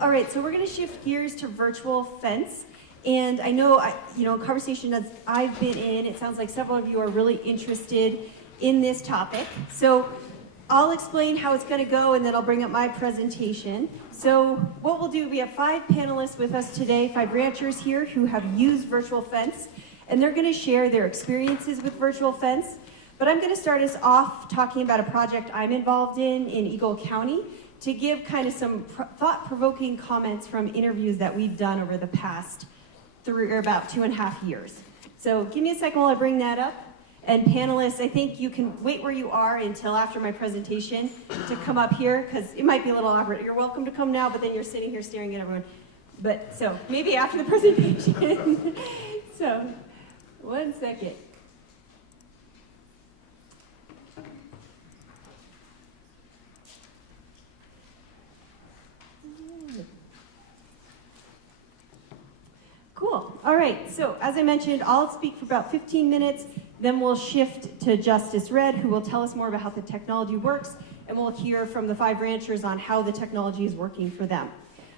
All right, so we're going to shift gears to virtual fence. And I know, conversation that I've been in, it sounds like several of you are really interested in this topic. So I'll explain how it's going to go, and then I'll bring up my presentation. So what we'll do, we have 5 panelists with us today, 5 ranchers here who have used virtual fence, and they're going to share their experiences with virtual fence. But I'm going to start us off talking about a project I'm involved in Eagle County to give kind of some thought-provoking comments from interviews that we've done over the past about 2.5 years. So give me a second while I bring that up. And panelists, I think you can wait where you are until after my presentation to come up here, because it might be a little awkward. You're welcome to come now, but then you're sitting here staring at everyone. But so maybe after the presentation. So 1 second. Cool. All right. So as I mentioned, I'll speak for about 15 minutes. Then we'll shift to Justice Red, who will tell us more about how the technology works, and we'll hear from the 5 ranchers on how the technology is working for them.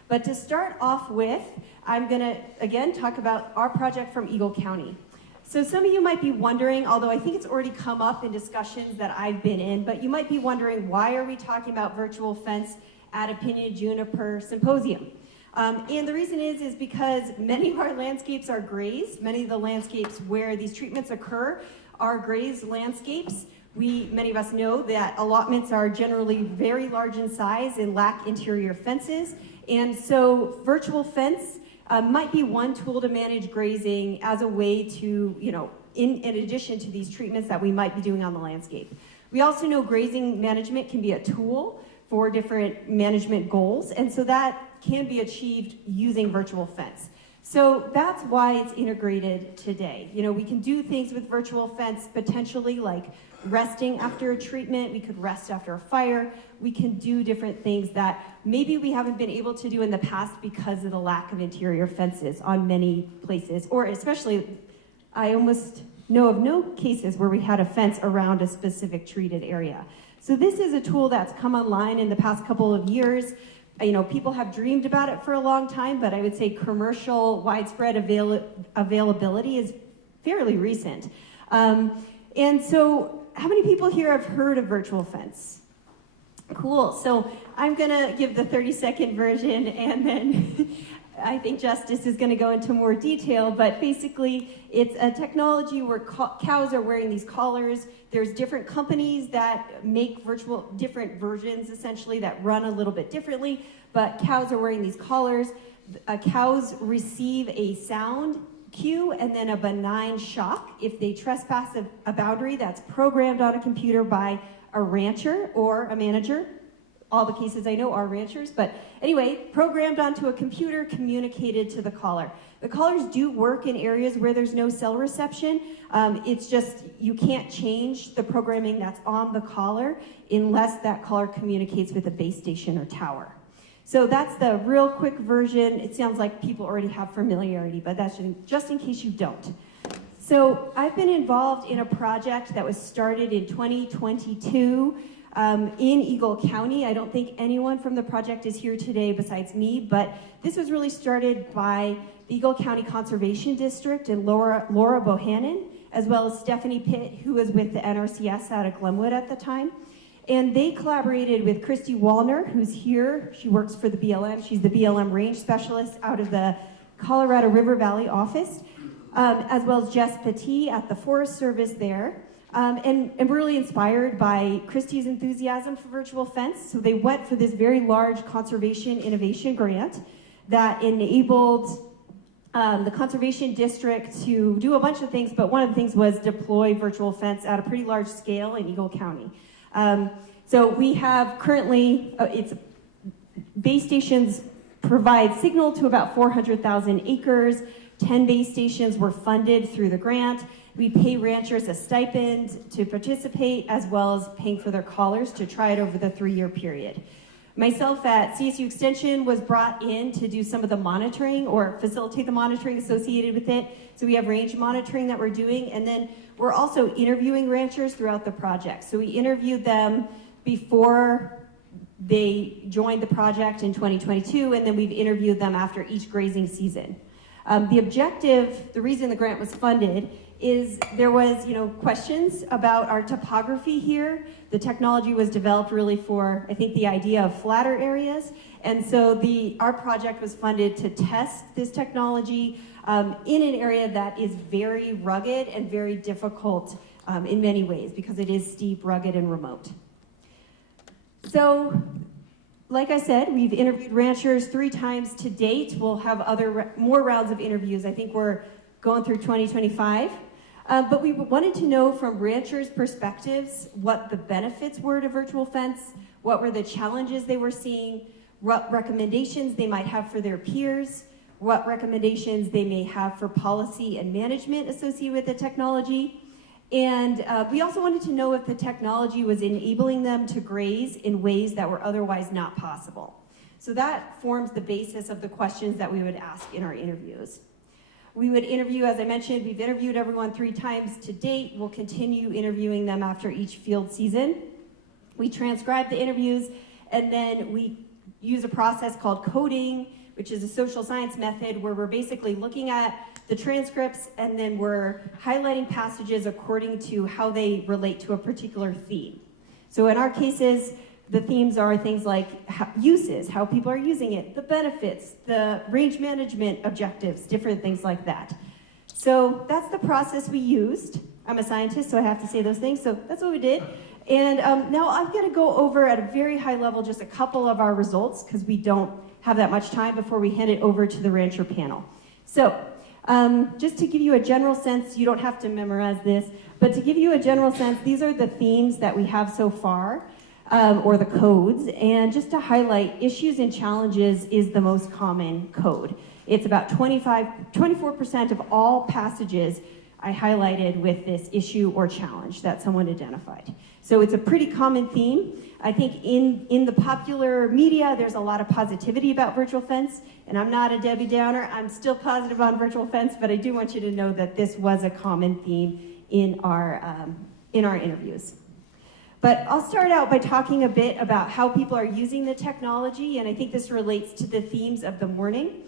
But to start off with, I'm going to, again, talk about our project from Eagle County. So some of you might be wondering, although I think it's already come up in discussions that I've been in, but you might be wondering, why are we talking about virtual fence at a Pinyon Juniper Symposium? And the reason is because many of our landscapes are grazed. Many of the landscapes where these treatments occur are grazed landscapes. Many of us know that allotments are generally very large in size and lack interior fences. And so virtual fence might be one tool to manage grazing as a way to, in addition to these treatments that we might be doing on the landscape. We also know grazing management can be a tool for different management goals, and so that can be achieved using virtual fence. So that's why it's integrated today. We can do things with virtual fence potentially like resting after a treatment. We could rest after a fire. We can do different things that maybe we haven't been able to do in the past because of the lack of interior fences on many places, or especially, I almost know of no cases where we had a fence around a specific treated area. So this is a tool that's come online in the past couple of years. People have dreamed about it for a long time, but I would say commercial widespread availability is fairly recent. And so how many people here have heard of virtual fence? Cool. So I'm going to give the 30-second version, and then I think Justice is going to go into more detail, but basically it's a technology where cows are wearing these collars. There's different companies that make different versions essentially that run a little bit differently, but cows are wearing these collars. Cows receive a sound cue and then a benign shock if they trespass a boundary that's programmed on a computer by a rancher or a manager. All the cases I know are ranchers, but anyway, programmed onto a computer, communicated to the collar. The collars do work in areas where there's no cell reception. It's just you can't change the programming that's on the collar unless that collar communicates with a base station or tower. So that's the real quick version. It sounds like people already have familiarity, but that's just in case you don't. So I've been involved in a project that was started in 2022 in Eagle County. I don't think anyone from the project is here today besides me, but this was really started by the Eagle County Conservation District and Laura Bohannon, as well as Stephanie Pitt, who was with the NRCS out of Glenwood at the time. And they collaborated with Christy Wallner, who's here. She works for the BLM. She's the BLM range specialist out of the Colorado River Valley office, as well as Jess Petit at the Forest Service there. And really inspired by Christy's enthusiasm for virtual fence. So they went for this very large conservation innovation grant that enabled the conservation district to do a bunch of things, but one of the things was deploy virtual fence at a pretty large scale in Eagle County. So we have currently, base stations provide signal to about 400,000 acres. 10 base stations were funded through the grant. We pay ranchers a stipend to participate, as well as paying for their collars to try it over the 3-year period. Myself at CSU Extension was brought in to do some of the monitoring or facilitate the monitoring associated with it. So we have range monitoring that we're doing, and then we're also interviewing ranchers throughout the project. So we interviewed them before They joined the project in 2022, and then we've interviewed them after each grazing season. The objective, the reason the grant was funded, is there was, questions about our topography here. The technology was developed really for, I think, the idea of flatter areas. And so our project was funded to test this technology in an area that is very rugged and very difficult in many ways because it is steep, rugged, and remote. So, like I said, we've interviewed ranchers 3 times to date. We'll have more rounds of interviews. I think we're going through 2025. But we wanted to know from ranchers' perspectives what the benefits were to virtual fence, what were the challenges they were seeing, what recommendations they might have for their peers, what recommendations they may have for policy and management associated with the technology. And we also wanted to know if the technology was enabling them to graze in ways that were otherwise not possible. So that forms the basis of the questions that we would ask in our interviews. We would interview, as I mentioned, we've interviewed everyone 3 times to date. We'll continue interviewing them after each field season. We transcribe the interviews, and then we use a process called coding, which is a social science method where we're basically looking at the transcripts and then we're highlighting passages according to how they relate to a particular theme. So in our cases, the themes are things like uses, how people are using it, the benefits, the range management objectives, different things like that. So that's the process we used. I'm a scientist, so I have to say those things. So that's what we did. And now I'm going to go over at a very high level just a couple of our results because we don't have that much time before we hand it over to the rancher panel. So just to give you a general sense, you don't have to memorize this, but to give you a general sense, these are the themes that we have so far. Or the codes, and just to highlight, issues and challenges is the most common code. It's about 24% of all passages I highlighted with this issue or challenge that someone identified. So it's a pretty common theme. I think in the popular media, there's a lot of positivity about virtual fence, and I'm not a Debbie Downer. I'm still positive on virtual fence, but I do want you to know that this was a common theme in our interviews. But I'll start out by talking a bit about how people are using the technology, and I think this relates to the themes of the morning.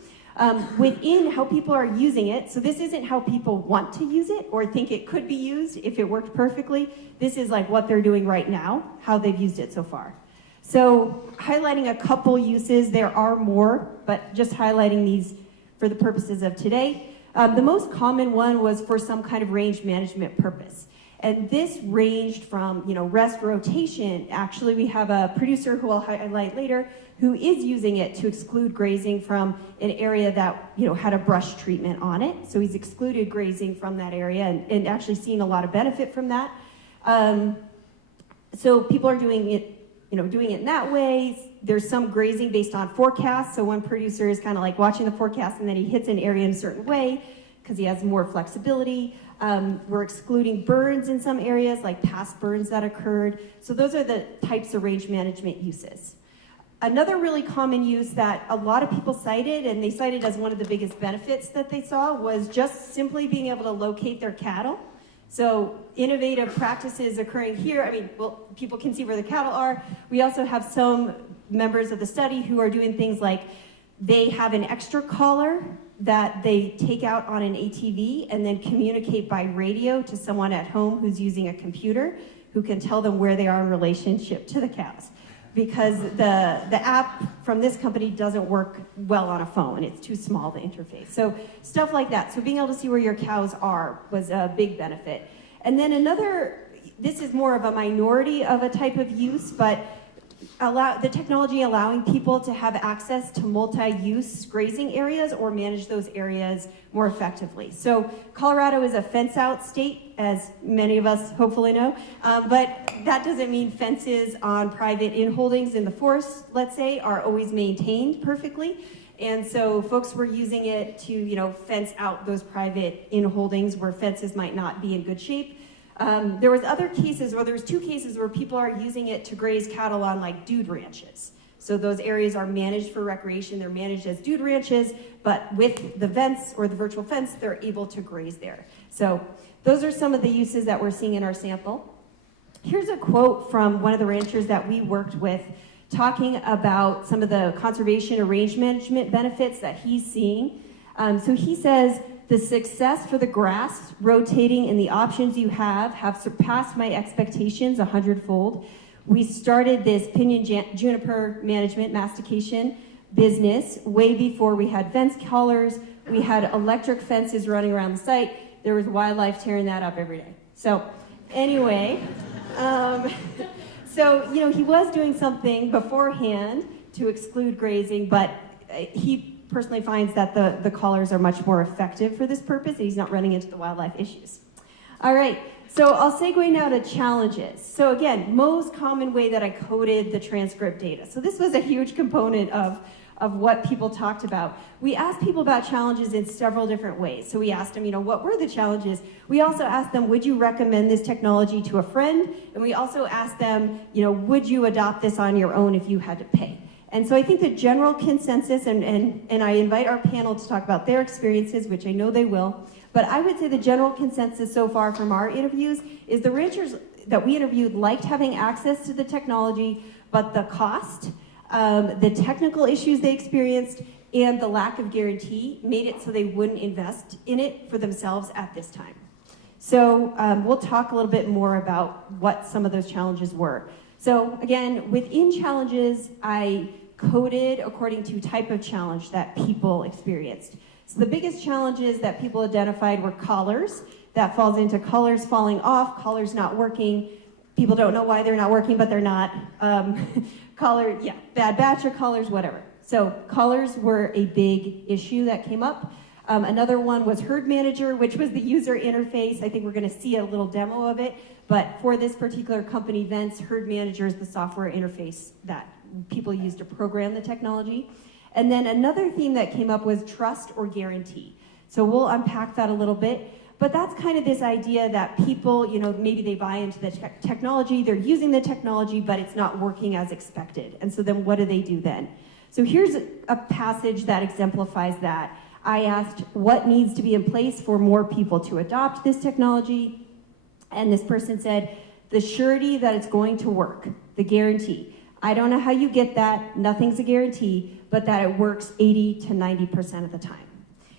Within how people are using it, so this isn't how people want to use it or think it could be used if it worked perfectly. This is like what they're doing right now, how they've used it so far. So highlighting a couple uses, there are more, but just highlighting these for the purposes of today. The most common one was for some kind of range management purpose. And this ranged from, rest rotation. Actually, we have a producer who I'll highlight later who is using it to exclude grazing from an area that, had a brush treatment on it. So he's excluded grazing from that area and actually seen a lot of benefit from that. So people are doing it in that way. There's some grazing based on forecasts. So one producer is kind of like watching the forecast and then he hits an area in a certain way because he has more flexibility. We're excluding burns in some areas, like past burns that occurred. So those are the types of range management uses. Another really common use that a lot of people cited, and they cited as one of the biggest benefits that they saw, was just simply being able to locate their cattle. So innovative practices occurring here. People can see where the cattle are. We also have some members of the study who are doing things like they have an extra collar that they take out on an ATV and then communicate by radio to someone at home who's using a computer who can tell them where they are in relationship to the cows. Because the app from this company doesn't work well on a phone. It's too small, the interface. So stuff like that. So being able to see where your cows are was a big benefit. And then this is more of a minority of a type of use, but the technology allowing people to have access to multi-use grazing areas or manage those areas more effectively. So Colorado is a fence-out state, as many of us hopefully know, but that doesn't mean fences on private inholdings in the forest, let's say, are always maintained perfectly. And so folks were using it to, fence out those private inholdings where fences might not be in good shape. There was two cases where people are using it to graze cattle on like dude ranches. So those areas are managed for recreation. They're managed as dude ranches, but with the vents or the virtual fence, they're able to graze there. So those are some of the uses that we're seeing in our sample. Here's a quote from one of the ranchers that we worked with talking about some of the conservation and range management benefits that he's seeing. So he says, the success for the grass rotating and the options you have surpassed my expectations 100-fold. We started this pinyon juniper management mastication business way before we had fence collars. We had electric fences running around the site. There was wildlife tearing that up every day. So anyway, so he was doing something beforehand to exclude grazing, but he personally finds that the collars are much more effective for this purpose, and he's not running into the wildlife issues. All right, so I'll segue now to challenges. So again, most common way that I coded the transcript data. So this was a huge component of what people talked about. We asked people about challenges in several different ways. So we asked them, what were the challenges? We also asked them, would you recommend this technology to a friend? And we also asked them, would you adopt this on your own if you had to pay? And so I think the general consensus, and I invite our panel to talk about their experiences, which I know they will, but I would say the general consensus so far from our interviews is the ranchers that we interviewed liked having access to the technology, but the cost, the technical issues they experienced, and the lack of guarantee made it so they wouldn't invest in it for themselves at this time. So we'll talk a little bit more about what some of those challenges were. So again, within challenges, I coded according to type of challenge that people experienced. So the biggest challenges that people identified were collars. That falls into collars falling off, collars not working. People don't know why they're not working, but they're not. Bad batch of collars, whatever. So collars were a big issue that came up. Another one was Herd Manager, which was the user interface. I think we're going to see a little demo of it. But for this particular company, Vence, Herd Manager is the software interface that people use to program the technology. And then another theme that came up was trust or guarantee. So we'll unpack that a little bit. But that's kind of this idea that people, maybe they buy into the technology, they're using the technology, but it's not working as expected. And so then what do they do then? So here's a passage that exemplifies that. I asked what needs to be in place for more people to adopt this technology. And this person said, the surety that it's going to work, the guarantee. I don't know how you get that, nothing's a guarantee, but that it works 80 to 90% of the time.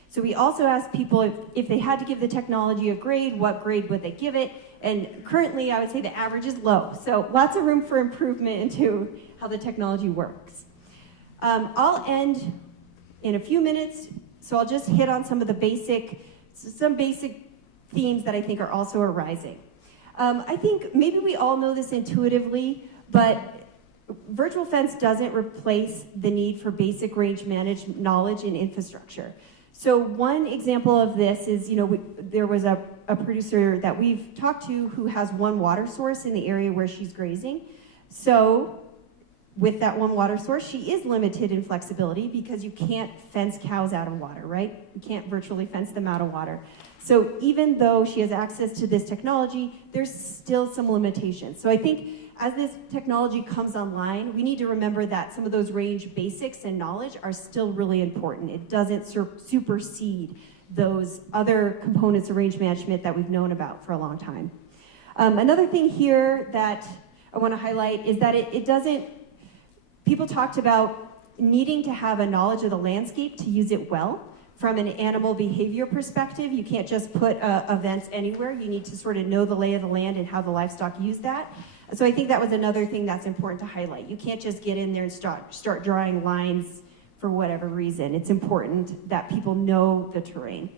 So we also asked people if they had to give the technology a grade, what grade would they give it? And currently I would say the average is low. So lots of room for improvement into how the technology works. I'll end in a few minutes, so I'll just hit on some basic themes that I think are also arising. I think maybe we all know this intuitively, but virtual fence doesn't replace the need for basic range management knowledge and infrastructure. So one example of this is, there was a producer that we've talked to who has one water source in the area where she's grazing. So with that one water source, she is limited in flexibility because you can't fence cows out of water, right? You can't virtually fence them out of water. So even though she has access to this technology, there's still some limitations. So I think as this technology comes online, we need to remember that some of those range basics and knowledge are still really important. It doesn't supersede those other components of range management that we've known about for a long time. Another thing here that I want to highlight is that it doesn't, people talked about needing to have a knowledge of the landscape to use it well. From an animal behavior perspective, you can't just put events anywhere. You need to sort of know the lay of the land and how the livestock use that. So I think that was another thing that's important to highlight. You can't just get in there and start drawing lines for whatever reason. It's important that people know the terrain.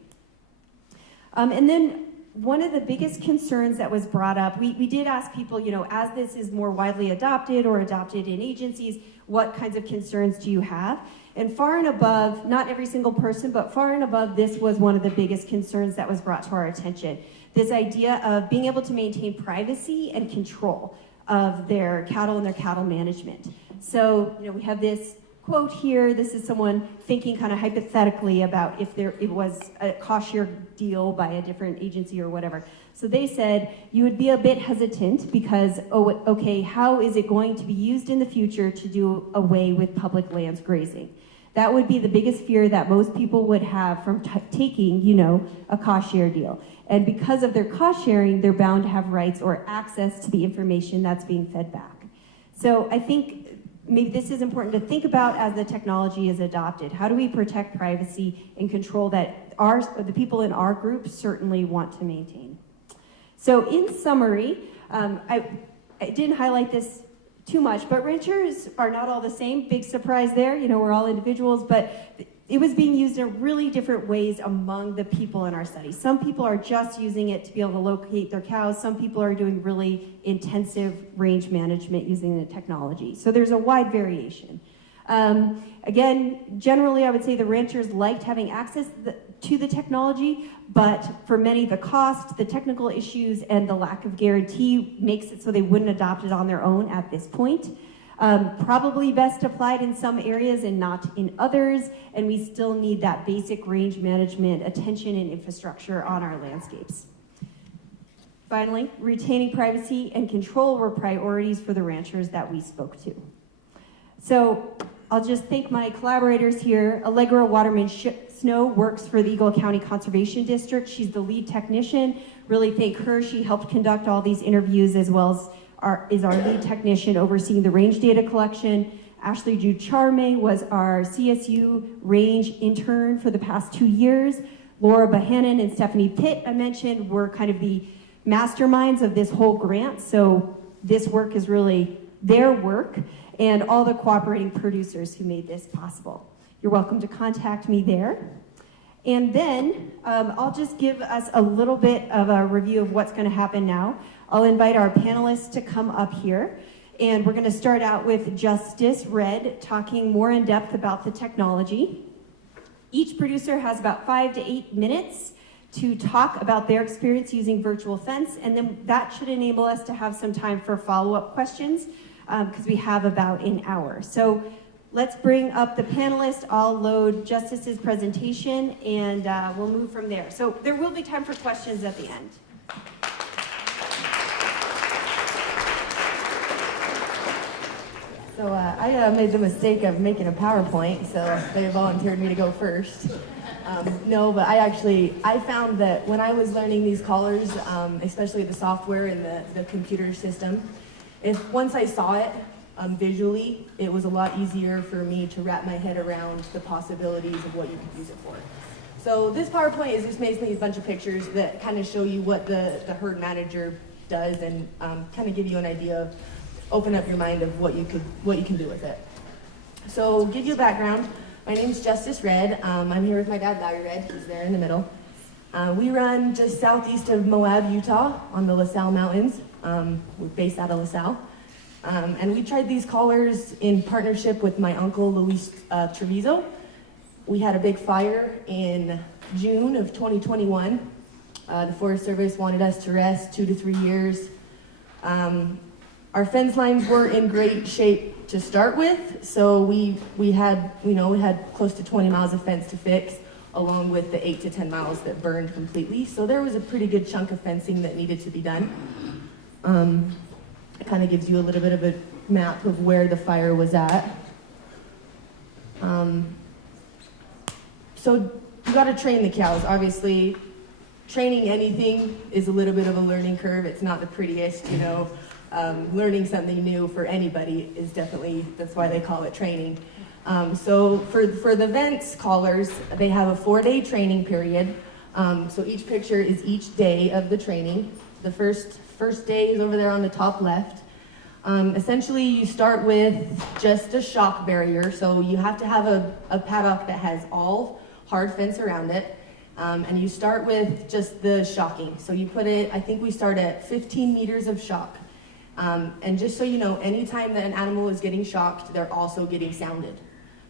And then one of the biggest concerns that was brought up, we did ask people, as this is more widely adopted or adopted in agencies, what kinds of concerns do you have? And far and above, not every single person, but far and above, this was one of the biggest concerns that was brought to our attention. This idea of being able to maintain privacy and control of their cattle and their cattle management. So, we have this quote here. This is someone thinking kind of hypothetically about if it was a cost share deal by a different agency or whatever. So they said, you would be a bit hesitant because, okay, how is it going to be used in the future to do away with public lands grazing? That would be the biggest fear that most people would have from taking, a cost share deal. And because of their cost sharing, they're bound to have rights or access to the information that's being fed back. So I think maybe this is important to think about as the technology is adopted. How do we protect privacy and control that the people in our group certainly want to maintain? So in summary, I didn't highlight this too much, but ranchers are not all the same. Big surprise there. You know, we're all individuals, but it was being used in really different ways among the people in our study. Some people are just using it to be able to locate their cows. Some people are doing really intensive range management using the technology. So there's a wide variation. Again, generally I would say the ranchers liked having access to the technology, but for many the cost, the technical issues, and the lack of guarantee makes it so they wouldn't adopt it on their own at this point. Probably best applied in some areas and not in others, and we still need that basic range management attention and infrastructure on our landscapes. Finally, retaining privacy and control were priorities for the ranchers that we spoke to. So I'll just thank my collaborators here. Allegra Waterman Snow works for the Eagle County Conservation District. She's the lead technician. Really thank her. She helped conduct all these interviews as well as is our lead technician overseeing the range data collection. Ashley Jude-Charme was our CSU range intern for the past 2 years. Laura Bohannon and Stephanie Pitt, I mentioned, were kind of the masterminds of this whole grant. So this work is really their work, and all the cooperating producers who made this possible. You're welcome to contact me there. And then I'll just give us a little bit of a review of what's going to happen now. I'll invite our panelists to come up here, and we're going to start out with Justice Red talking more in depth about the technology. Each producer has about 5 to 8 minutes to talk about their experience using virtual fence, and then that should enable us to have some time for follow-up questions because we have about an hour. So let's bring up the panelists. I'll load Justice's presentation, and we'll move from there. So there will be time for questions at the end. So I made the mistake of making a PowerPoint, so they volunteered me to go first. No, but I found that when I was learning these collars, especially the software and the computer system, once I saw it visually, it was a lot easier for me to wrap my head around the possibilities of what you could use it for. So this PowerPoint is just basically a bunch of pictures that kind of show you what the herd manager does and kind of give you an idea of, open up your mind of what you can do with it. So give you a background. My name's Justice Red. I'm here with my dad, Larry Red. He's there in the middle. We run just southeast of Moab, Utah, on the LaSalle Mountains. We're based out of LaSalle. And we tried these collars in partnership with my uncle, Luis Trevizo. We had a big fire in June of 2021. The Forest Service wanted us to rest 2 to 3 years. Our fence lines were in great shape to start with, so we had close to 20 miles of fence to fix, along with the 8 to 10 miles that burned completely. So there was a pretty good chunk of fencing that needed to be done. It kind of gives you a little bit of a map of where the fire was at. So you got to train the cows. Obviously, training anything is a little bit of a learning curve. It's not the prettiest, you know. Learning something new for anybody is definitely, that's why they call it training. So for the Vents collars, they have a 4-day training period. So each picture is each day of the training. The first day is over there on the top left. Essentially, you start with just a shock barrier. So you have to have a paddock that has all hard fence around it. And you start with just the shocking. So you put it, I think we start at 15 meters of shock. And just so you know, anytime that an animal is getting shocked, they're also getting sounded.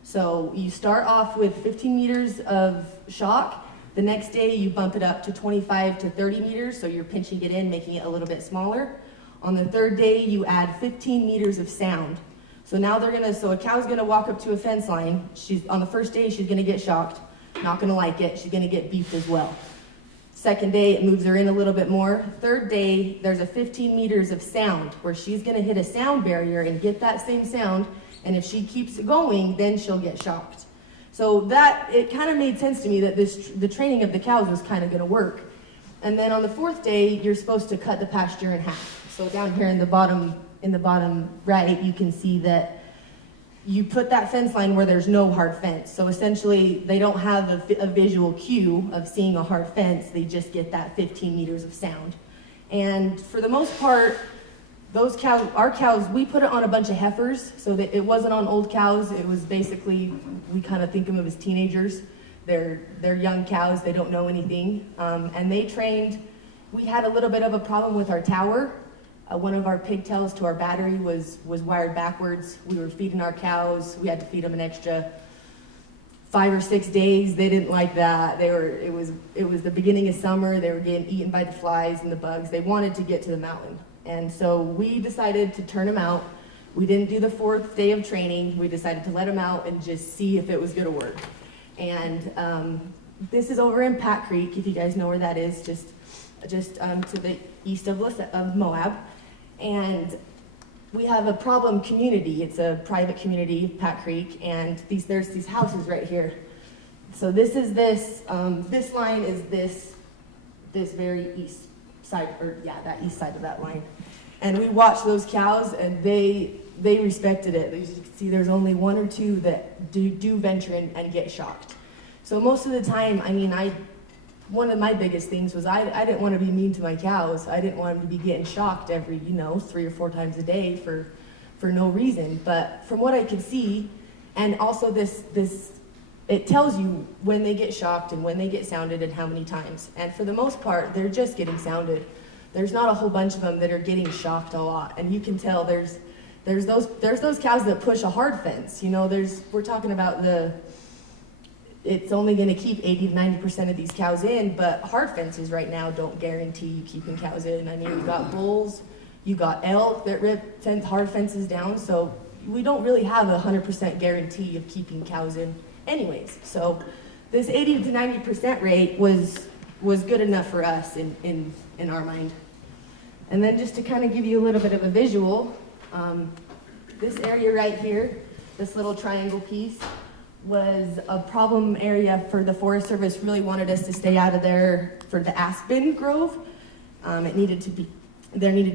So you start off with 15 meters of shock. The next day you bump it up to 25 to 30 meters, so you're pinching it in, making it a little bit smaller. On the third day, you add 15 meters of sound. So now so a cow's gonna walk up to a fence line. On the first day, she's gonna get shocked, not gonna like it, she's gonna get beefed as well. Second day, it moves her in a little bit more. Third day, there's a 15 meters of sound where she's gonna hit a sound barrier and get that same sound, and if she keeps it going, then she'll get shocked. So it kind of made sense to me that the training of the cows was kind of gonna work. And then on the fourth day, you're supposed to cut the pasture in half. So down here in the bottom right, you can see that you put that fence line where there's no hard fence. So essentially, they don't have a visual cue of seeing a hard fence. They just get that 15 meters of sound. And for the most part, those cows, our cows, we put it on a bunch of heifers, so that it wasn't on old cows. It was basically, we kind of think of them as teenagers. They're young cows, they don't know anything. And they trained, we had a little bit of a problem with our tower. One of our pigtails to our battery was wired backwards. We were feeding our cows. We had to feed them an extra 5 or 6 days. They didn't like that. It was the beginning of summer. They were getting eaten by the flies and the bugs. They wanted to get to the mountain. And so we decided to turn them out. We didn't do the 4th day of training. We decided to let them out and just see if it was gonna work. And this is over in Pat Creek, if you guys know where that is, just to the east of Moab. And we have a problem community. It's a private community, Pat Creek, and there's these houses right here. So this line is this very east side, that east side of that line. And we watched those cows, and they respected it. As you can see, there's only 1 or 2 that do venture in and get shocked. So most of the time, I mean, one of my biggest things was I didn't want to be mean to my cows. I didn't want them to be getting shocked every, 3 or 4 times a day for no reason. But from what I could see, and also it tells you when they get shocked and when they get sounded and how many times. And for the most part, they're just getting sounded. There's not a whole bunch of them that are getting shocked a lot. And you can tell there's those cows that push a hard fence. We're talking about it's only going to keep 80 to 90% of these cows in, but hard fences right now don't guarantee you keeping cows in. I mean, you got bulls, you got elk that rip hard fences down, so we don't really have a 100% guarantee of keeping cows in anyways. So this 80 to 90% rate was good enough for us in our mind. And then just to kind of give you a little bit of a visual, this area right here, this little triangle piece, was a problem area for the Forest Service. Really wanted us to stay out of there for the aspen grove. There needed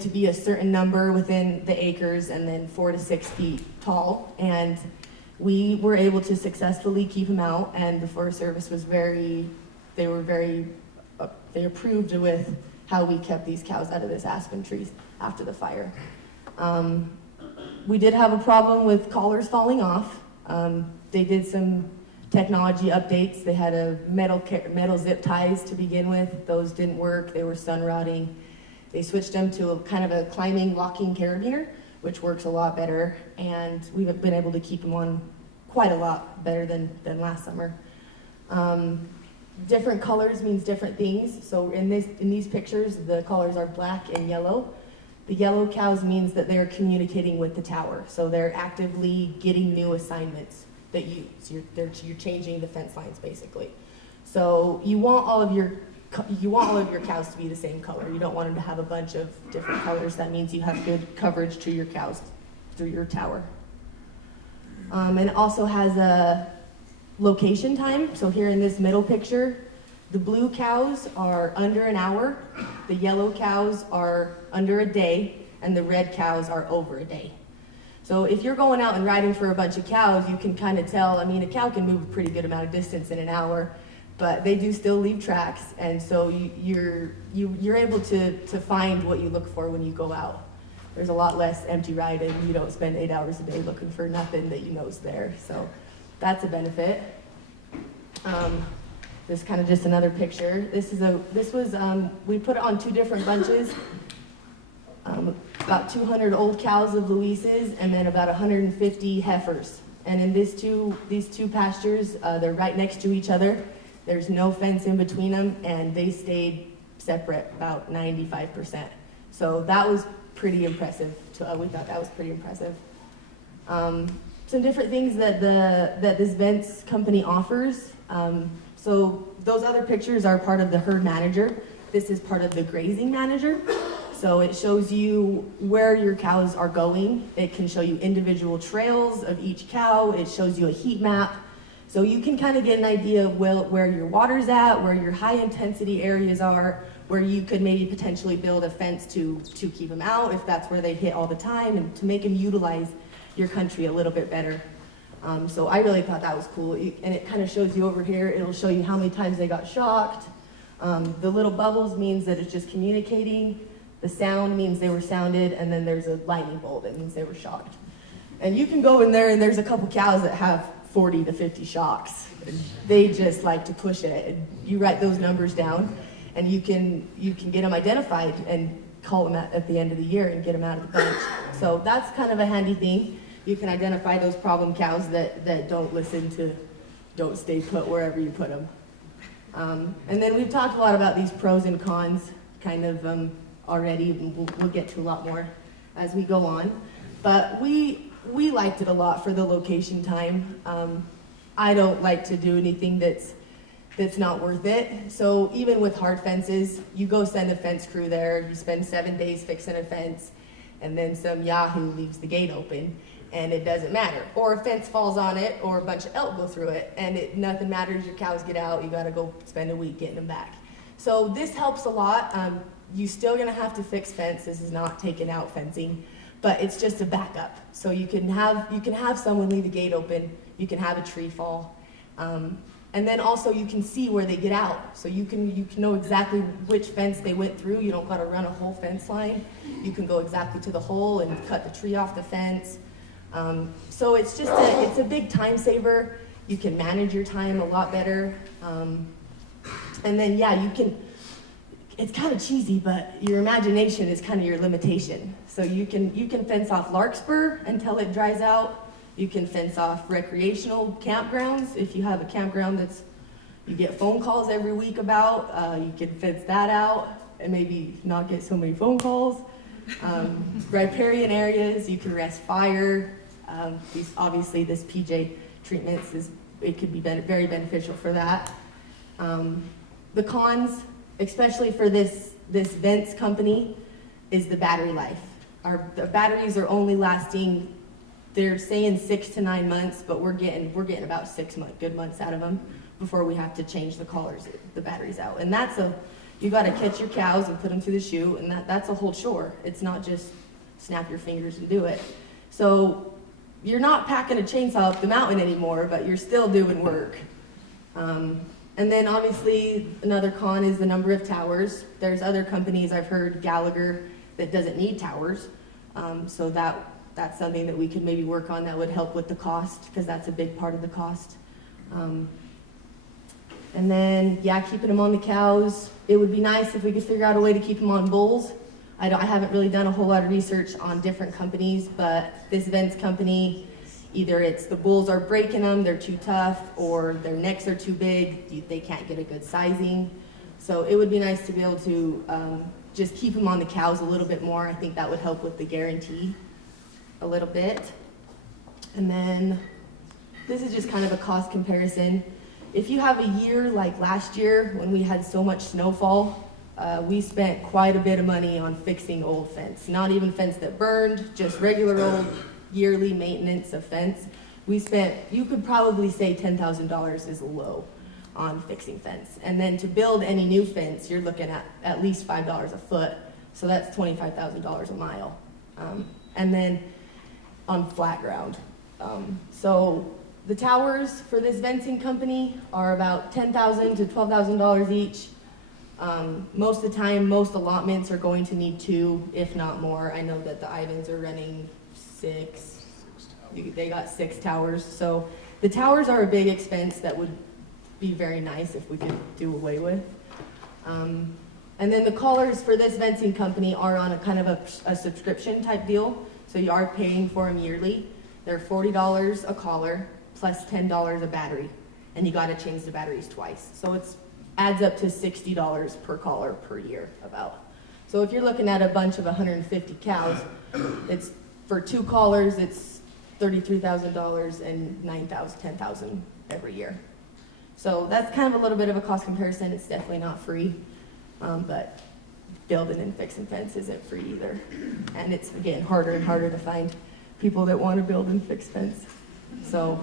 to be a certain number within the acres, and then 4 to 6 feet tall. And we were able to successfully keep them out, and the Forest Service was they approved with how we kept these cows out of this aspen trees after the fire. We did have a problem with collars falling off. They did some technology updates. They had a metal zip ties to begin with. Those didn't work. They were sun rotting. They switched them to a kind of a climbing, locking carabiner, which works a lot better. And we've been able to keep them on quite a lot better than last summer. Different colors means different things. So in these pictures, the colors are black and yellow. The yellow cows means that they're communicating with the tower. So they're actively getting new assignments that you're changing the fence lines basically. So you want all of your cows to be the same color. You don't want them to have a bunch of different colors. That means you have good coverage to your cows through your tower. And it also has a location time. So here in this middle picture, the blue cows are under an hour, the yellow cows are under a day, and the red cows are over a day. So if you're going out and riding for a bunch of cows, you can kind of tell. I mean, a cow can move a pretty good amount of distance in an hour, but they do still leave tracks, and so you're able to find what you look for when you go out. There's a lot less empty riding. You don't spend 8 hours a day looking for nothing that you know is there. So that's a benefit. This is kind of just another picture. We put it on 2 different bunches. About 200 old cows of Louises, and then about 150 heifers. And in these two pastures, they're right next to each other. There's no fence in between them, and they stayed separate about 95%. So that was pretty impressive. We thought that was pretty impressive. Some different things that this Vence company offers. So those other pictures are part of the herd manager. This is part of the grazing manager. So it shows you where your cows are going. It can show you individual trails of each cow. It shows you a heat map. So you can kind of get an idea of where your water's at, where your high intensity areas are, where you could maybe potentially build a fence to keep them out if that's where they hit all the time, and to make them utilize your country a little bit better. So I really thought that was cool. And it kind of shows you over here, it'll show you how many times they got shocked. The little bubbles means that it's just communicating. The sound means they were sounded, and then there's a lightning bolt that means they were shocked. And you can go in there and there's a couple cows that have 40 to 50 shocks. They just like to push it. And you write those numbers down, and you can get them identified and call them at the end of the year and get them out of the bunch. So that's kind of a handy thing. You can identify those problem cows that don't listen to, don't stay put wherever you put them. And then we've talked a lot about these pros and cons kind of already, and we'll get to a lot more as we go on. But we liked it a lot for the location time. I don't like to do anything that's not worth it. So even with hard fences, you go send a fence crew there, you spend 7 days fixing a fence, and then some yahoo leaves the gate open, and it doesn't matter. Or a fence falls on it, or a bunch of elk go through it, and nothing matters, your cows get out, you gotta go spend a week getting them back. So this helps a lot. You're still gonna have to fix fence, this is not taking out fencing, but it's just a backup. So you can have someone leave the gate open, you can have a tree fall, and then also you can see where they get out. So you can know exactly which fence they went through. You don't gotta run a whole fence line. You can go exactly to the hole and cut the tree off the fence. So it's just it's a big time saver. You can manage your time a lot better. And then yeah, it's kind of cheesy, but your imagination is kind of your limitation. So you can fence off larkspur until it dries out. You can fence off recreational campgrounds. If you have a campground you get phone calls every week about, you can fence that out and maybe not get so many phone calls. Riparian areas, you can rest fire. Obviously this PJ treatments it could be very beneficial for that. The cons, especially for this Vents company, is the battery life. The batteries are only lasting, they're saying 6 to 9 months, but we're getting about 6 good months out of them before we have to change the batteries out. And you got to catch your cows and put them through the chute, and that's a whole chore. It's not just snap your fingers and do it. So you're not packing a chainsaw up the mountain anymore, but you're still doing work. And then obviously another con is the number of towers. There's other companies, I've heard Gallagher, that doesn't need towers. So that's something that we could maybe work on that would help with the cost, because that's a big part of the cost. And then, yeah, keeping them on the cows. It would be nice if we could figure out a way to keep them on bulls. I haven't really done a whole lot of research on different companies, but this Vents company, either it's the bulls are breaking them, they're too tough, or their necks are too big, they can't get a good sizing. So it would be nice to be able to just keep them on the cows a little bit more. I think that would help with the guarantee a little bit. And then this is just kind of a cost comparison. If you have a year like last year when we had so much snowfall, we spent quite a bit of money on fixing old fence. Not even fence that burned, just regular old yearly maintenance of fence. You could probably say $10,000 is low on fixing fence. And then to build any new fence, you're looking at least $5 a foot. So that's $25,000 a mile. And then on flat ground. So the towers for this fencing company are about $10,000 to $12,000 each. Most of the time, most allotments are going to need 2, if not more. I know that the Ivans are running 6. They got 6 towers. So the towers are a big expense that would be very nice if we could do away with. And then the collars for this fencing company are on a kind of a subscription type deal. So you are paying for them yearly. They're $40 a collar plus $10 a battery. And you got to change the batteries twice. So it adds up to $60 per collar per year about. So if you're looking at a bunch of 150 cows, it's for 2 collars, it's $33,000 and $10,000 every year. So that's kind of a little bit of a cost comparison. It's definitely not free, but building and fixing fence isn't free either. And it's, again, harder and harder to find people that want to build and fix fence. So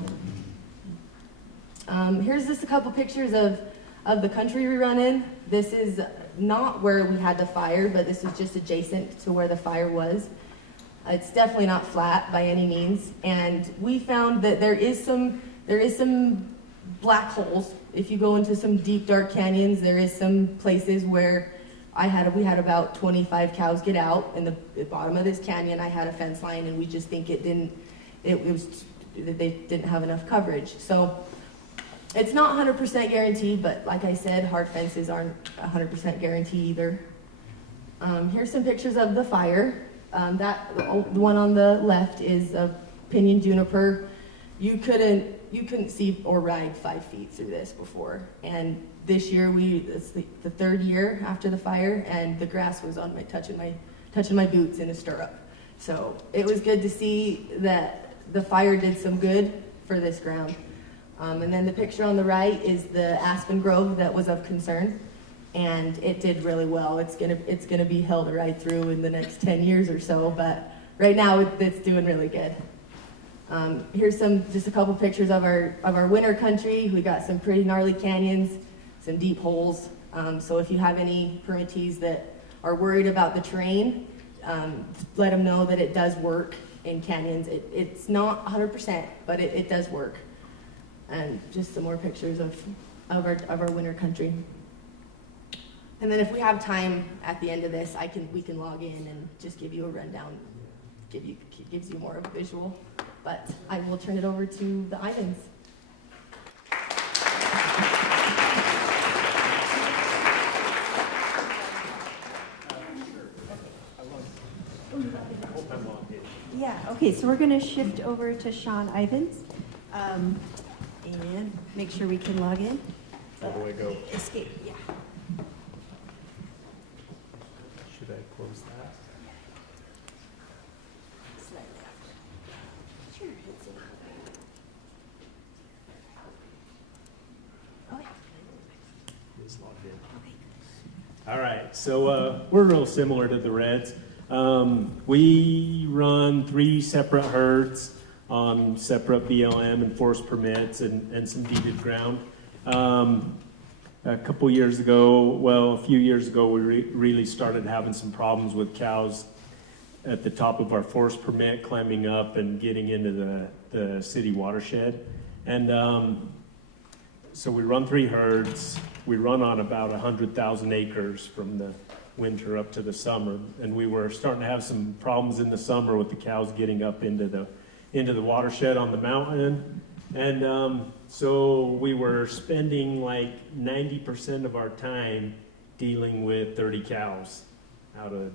here's just a couple pictures of the country we run in. This is not where we had the fire, but this is just adjacent to where the fire was. It's definitely not flat by any means, and we found that there is some black holes. If you go into some deep, dark canyons, there is some places where we had about 25 cows get out in the bottom of this canyon. I had a fence line, and we just think they didn't have enough coverage. So it's not 100% guaranteed, but like I said, hard fences aren't 100% guarantee either. Here's some pictures of the fire. The one on the left is a pinyon juniper. You couldn't see or ride 5 feet through this before. And this year it's the third year after the fire, and the grass was on touching my boots in a stirrup. So it was good to see that the fire did some good for this ground. And then the picture on the right is the aspen grove that was of concern, and it did really well. It's gonna be held right through in the next 10 years or so, but right now it's doing really good. Here's just a couple pictures of our winter country. We got some pretty gnarly canyons, some deep holes. So if you have any permittees that are worried about the terrain, let them know that it does work in canyons. It's not 100%, but it does work. And just some more pictures of our winter country. And then if we have time at the end of this, we can log in and just give you a rundown. Gives you more of a visual. But I will turn it over to the Ivans. Yeah, okay, so we're going to shift over to Sean Ivans and make sure we can log in. How do I go? Escape, yeah. Should I close that? Slightly up. Sure, it's in. Oh, yeah. It is logged in. Okay. All right, so we're real similar to the Reds. We run 3 separate herds on separate BLM and forest permits and some deeded ground. A couple years ago, a few years ago, we really started having some problems with cows at the top of our forest permit, climbing up and getting into the city watershed. And so we run 3 herds. We run on about 100,000 acres from the winter up to the summer, and we were starting to have some problems in the summer with the cows getting up into the watershed on the mountain. And so we were spending like 90% of our time dealing with 30 cows out of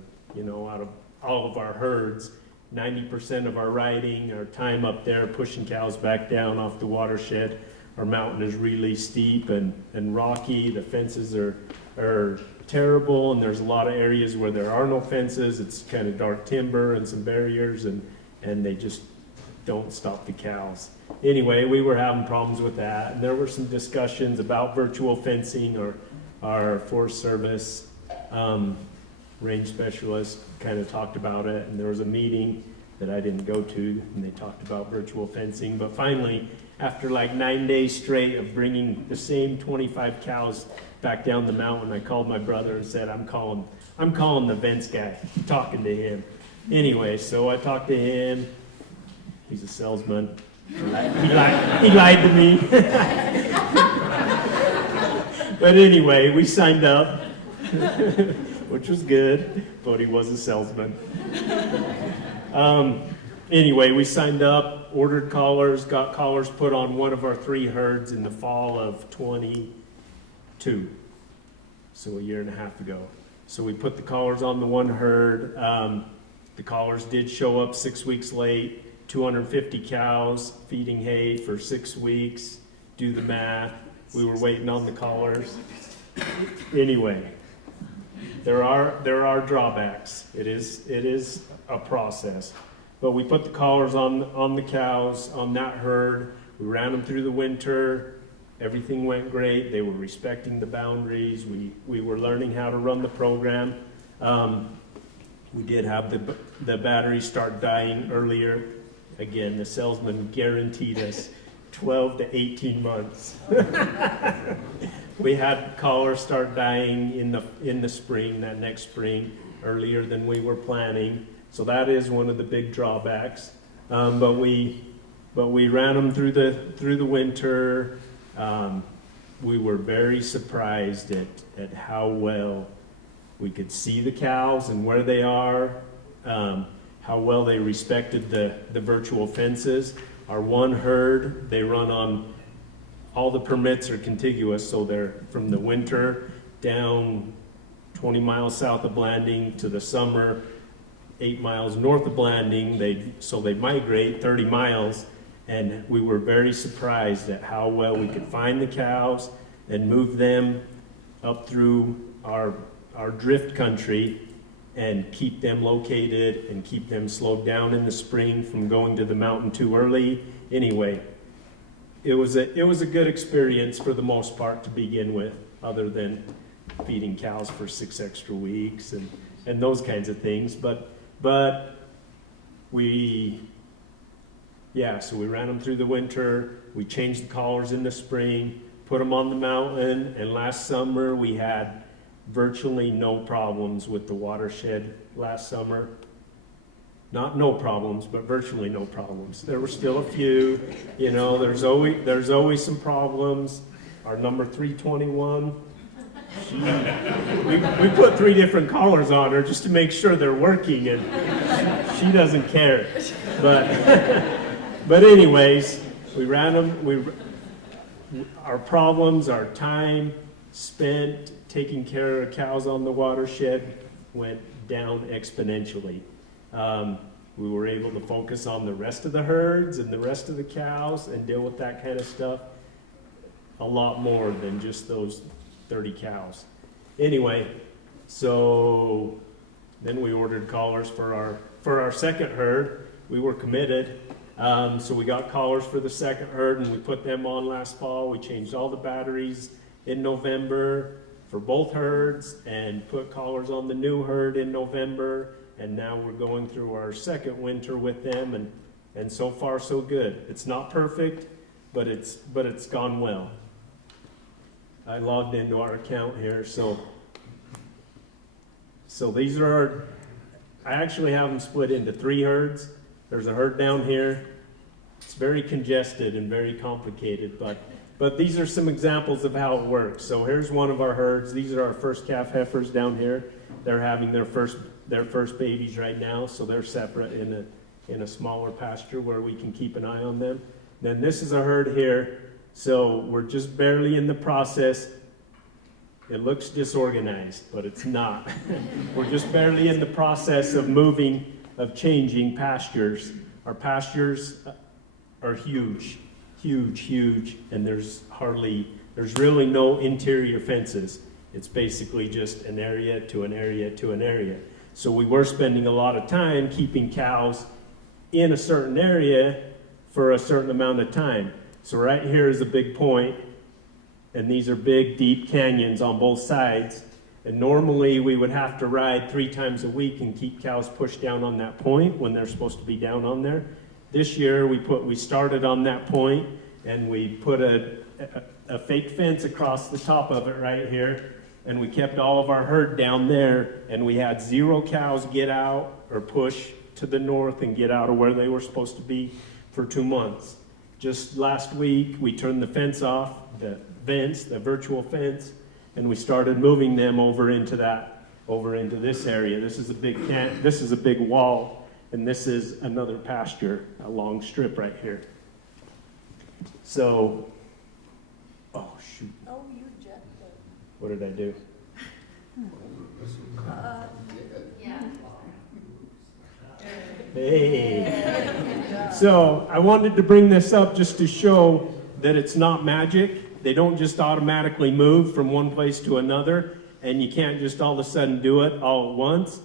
all of our herds. 90% of our riding, our time up there pushing cows back down off the watershed. Our mountain is really steep and rocky. The fences are terrible, and there's a lot of areas where there are no fences. It's kind of dark timber and some barriers, and they just don't stop the cows. Anyway, we were having problems with that, and there were some discussions about virtual fencing, or our Forest Service range specialist kind of talked about it, and there was a meeting that I didn't go to, and they talked about virtual fencing. But finally, after like 9 days straight of bringing the same 25 cows back down the mountain, I called my brother and said, I'm calling the fence guy, talking to him. Anyway, so I talked to him. He's a salesman. He lied to me. But anyway, we signed up, which was good, but he was a salesman. Anyway, we signed up, ordered collars, got collars put on one of our 3 herds in the fall of 22, so a year and a half ago. So we put the collars on the one herd. The collars did show up 6 weeks late. 250 cows feeding hay for 6 weeks. Do the math. We were waiting on the collars. Anyway, there are drawbacks. It is a process. But we put the collars on the cows on that herd. We ran them through the winter. Everything went great. They were respecting the boundaries. We were learning how to run the program. We did have the batteries start dying earlier. Again, the salesman guaranteed us 12 to 18 months. We had collars start dying in the spring, that next spring, earlier than we were planning. So that is one of the big drawbacks. But we ran them through the winter. We were very surprised at how well we could see the cows and where they are, how well they respected the virtual fences. Our one herd, they run on, all the permits are contiguous, so they're from the winter down 20 miles south of Blanding to the summer, 8 miles north of Blanding. So they migrate 30 miles, and we were very surprised at how well we could find the cows and move them up through our drift country and keep them located and keep them slowed down in the spring from going to the mountain too early. Anyway, it was a good experience for the most part to begin with, other than feeding cows for 6 extra weeks and those kinds of things. But so we ran them through the winter. We changed the collars in the spring, put them on the mountain, and last summer we had virtually no problems with the watershed last summer. Not no problems, but virtually no problems. There were still a few, there's always some problems. Our number 321, we put 3 different collars on her just to make sure they're working, and she doesn't care. But anyways, we ran them. Our problems, our time spent taking care of cows on the watershed went down exponentially. We were able to focus on the rest of the herds and the rest of the cows and deal with that kind of stuff a lot more than just those 30 cows. Anyway, so then we ordered collars for our second herd. We were committed. So we got collars for the second herd, and we put them on last fall. We changed all the batteries in November for both herds and put collars on the new herd in November. And now we're going through our second winter with them, and so far so good. It's not perfect, but it's gone well. I logged into our account here, so these are I actually have them split into 3 herds. There's a herd down here. It's very congested and very complicated, but these are some examples of how it works. So here's one of our herds. These are our first calf heifers down here. They're having their first babies right now, so they're separate in a smaller pasture where we can keep an eye on them. Then this is a herd here. So we're just barely in the process. It looks disorganized, but it's not. We're just barely in the process of changing pastures. Our pastures are huge, and there's really no interior fences. It's basically just an area to an area to an area. So we were spending a lot of time keeping cows in a certain area for a certain amount of time. So right here is a big point, and these are big, deep canyons on both sides. And normally we would have to ride 3 times a week and keep cows pushed down on that point when they're supposed to be down on there. This year we started on that point, and we put a fake fence across the top of it right here, and we kept all of our herd down there, and we had 0 cows get out or push to the north and get out of where they were supposed to be for 2 months. Just last week, we turned the fence off, the virtual fence, and we started moving them over into this area. This is a big wall, and this is another pasture, a long strip right here. So, oh shoot. Oh, you jacked up. What did I do? Yeah. Hey. So I wanted to bring this up just to show that it's not magic. They don't just automatically move from one place to another, and you can't just all of a sudden do it all at once.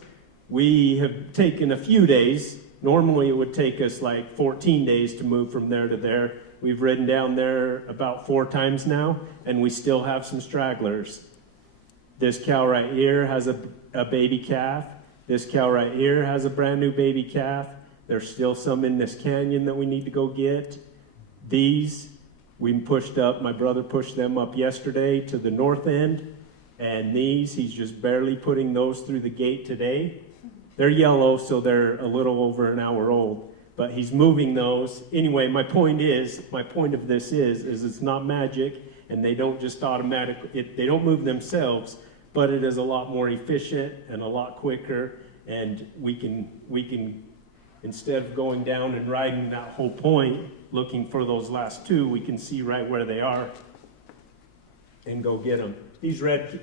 We have taken a few days. Normally it would take us like 14 days to move from there to there. We've ridden down there about 4 times now, and we still have some stragglers. This cow right here has a baby calf. This cow right here has a brand new baby calf. There's still some in this canyon that we need to go get. These we pushed up, my brother pushed them up yesterday to the north end. And these, he's just barely putting those through the gate today. they're yellow, so they're a little over an hour old. But he's moving those. Anyway, my point of this is it's not magic, and they don't just they don't move themselves, but it is a lot more efficient and a lot quicker, and we can, instead of going down and riding that whole point, looking for those last two, we can see right where they are and go get them. These red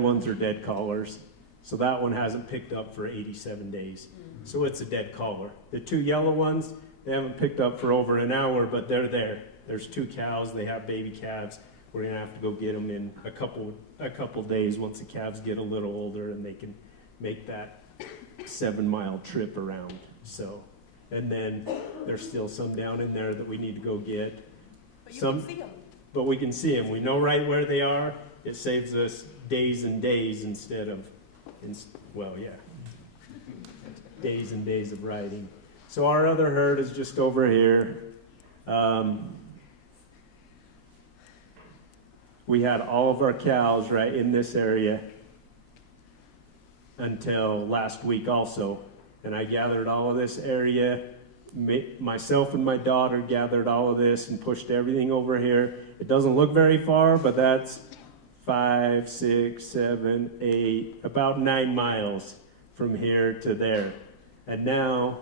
ones are dead collars. So that one hasn't picked up for 87 days. So it's a dead collar. The two yellow ones, they haven't picked up for over an hour, but they're there. There's two cows, they have baby calves. We're gonna have to go get them in a couple days once the calves get a little older and they can make that 7-mile trip around. So, and then there's still some down in there that we need to go get. But you can see them. But we can see them. We know right where they are. It saves us days and days instead of, days and days of riding. So our other herd is just over here. We had all of our cows right in this area until last week also. And I gathered all of this area. Myself and my daughter gathered all of this and pushed everything over here. It doesn't look very far, but that's 5, 6, 7, 8, about 9 miles from here to there. And now,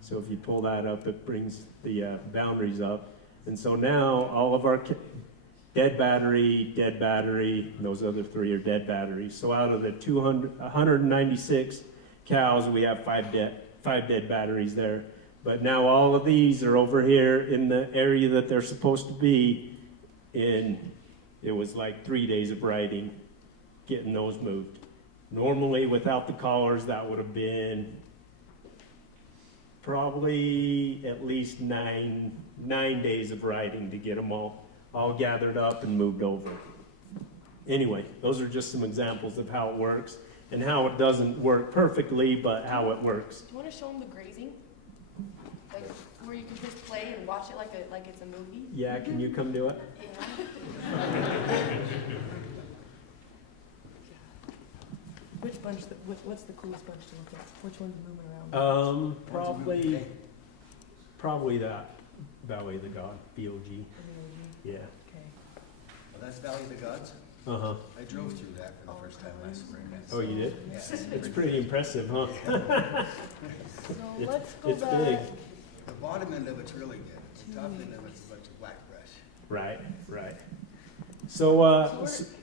so if you pull that up, it brings the boundaries up. And so now all of our dead battery, and those other 3 are dead batteries. So out of the 196 cows, we have 5 dead batteries there. But now all of these are over here in the area that they're supposed to be in. It was like 3 days of riding, getting those moved. Normally, without the collars, that would have been probably at least nine days of riding to get them all gathered up and moved over. Anyway, those are just some examples of how it works and how it doesn't work perfectly, but how it works. Do you want to show them the grazing? Like where you can just play and watch it like it's a movie? Yeah, can you come do it? Yeah. Which bunch? What's the coolest bunch to look at? Which one's moving around? Probably that Valley of the God, VOG. Yeah. Okay. Well, that's Valley of the Gods. Uh-huh. I drove through that for the first time last spring. Oh, you did? Yeah. It's pretty impressive, huh? So let's go It's back. big. The bottom end of it's really good. The top end of it's a bunch of blackbrush. Right. So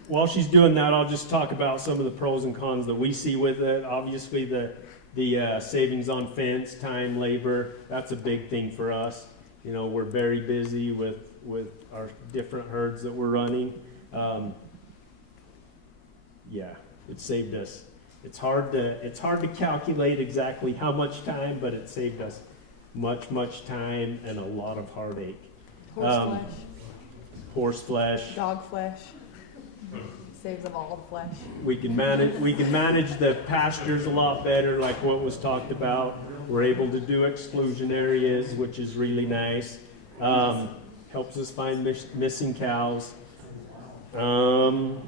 while she's doing that, I'll just talk about some of the pros and cons that we see with it. Obviously, the savings on fence, time, labor, that's a big thing for us. You know, we're very busy with our different herds that we're running. Yeah, it saved us. It's hard to calculate exactly how much time, but it saved us much time and a lot of heartache. Horse flesh. Dog flesh. Saves them all the flesh. We can manage the pastures a lot better, like what was talked about. We're able to do exclusion areas, which is really nice. Helps us find missing cows. The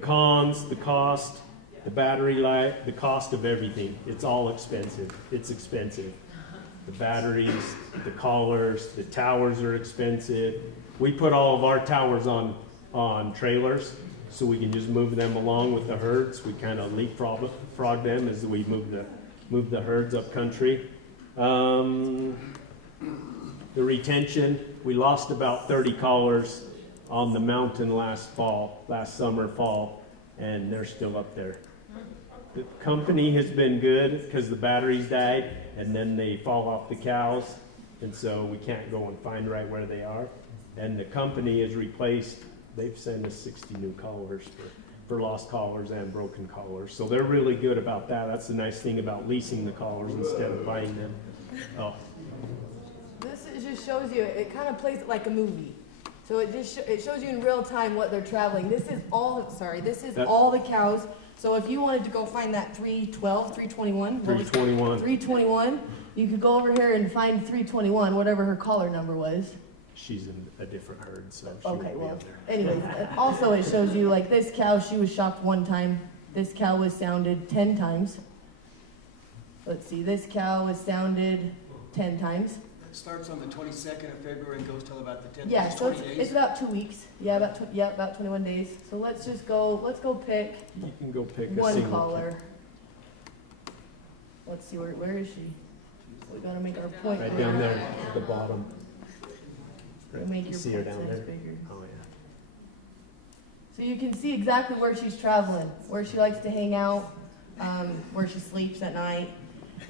cons, the cost, the battery life, the cost of everything. It's all expensive. It's expensive. The batteries, the collars, the towers are expensive. We put all of our towers on trailers so we can just move them along with the herds. We kind of leapfrog them as we move the herds up country. The retention, we lost about 30 collars on the mountain last summer, fall, and they're still up there. The company has been good because the batteries died and then they fall off the cows, and so we can't go and find right where they are. And the company has replaced, they've sent us 60 new collars for lost collars and broken collars. So they're really good about that. That's the nice thing about leasing the collars instead of buying them. Oh. It just shows you, it kind of plays it like a movie. So it shows you in real time what they're traveling. This is all the cows. So if you wanted to go find that 321, 321. 321, you could go over here and find 321, whatever her collar number was. she's in a different herd, so she Okay, won't be well, up there. anyways, also it shows you, like, this cow, she was shocked one time. This cow was sounded 10 times. Let's see, this cow was sounded 10 times. It starts on the 22nd of February and goes till about the 10th. Yeah, It's so 20 it's days. about 2 weeks. Yeah, about 21 days. So let's go pick You can go pick a one single. caller. Let's see, where is she? We gotta make our point. Right down there at the bottom. We'll make You your see her point down size there? bigger. Oh, yeah. So you can see exactly where she's traveling, where she likes to hang out, where she sleeps at night,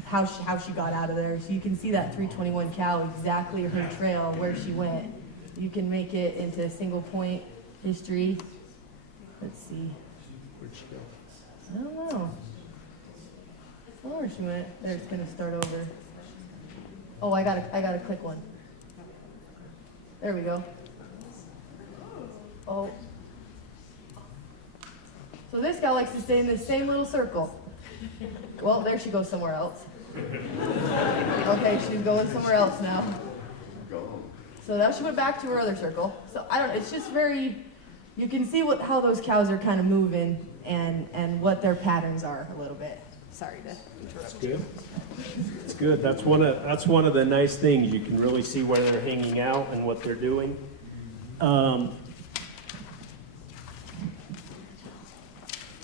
how she got out of there. So you can see that 321 cow, exactly her trail, where she went. You can make it into a single point history. Let's see. Where'd she go? I don't know. I don't know where she went. There, it's gonna start over. Oh, I gotta click one. There we go. Oh. So this guy likes to stay in the same little circle. Well, there she goes somewhere else. Okay, she's going somewhere else now. So now she went back to her other circle. So I don't know, it's just very, you can see how those cows are kind of moving and what their patterns are a little bit. Sorry to That's interrupt. good. It's good. That's one of the nice things. You can really see where they're hanging out and what they're doing.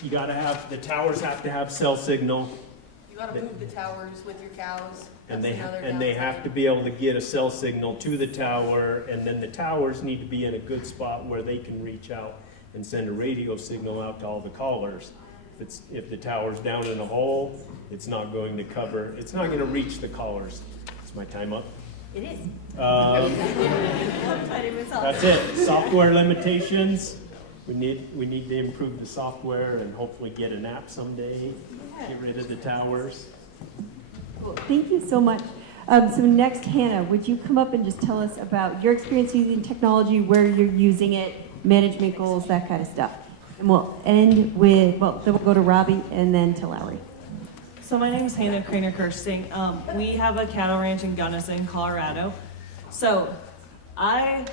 You gotta have, the towers have to have cell signal, You gotta move the towers with your cows. and That's they, another and they have downside. to be able to get a cell signal to the tower, and then the towers need to be in a good spot where they can reach out and send a radio signal out to all the callers. If the tower's down in a hole, it's not going to cover, it's not gonna reach the callers. Is my time up? It is. That's it. Software limitations. We need to improve the software and hopefully get an app someday. Get rid of the towers. Cool. Thank you so much. So next, Hannah, would you come up and just tell us about your experience using technology, where you're using it, management goals, that kind of stuff. And we'll end with, well, then we'll go to Robbie and then to Lowry. So my name is Hannah Craner Kirsting. We have a cattle ranch in Gunnison, Colorado. So I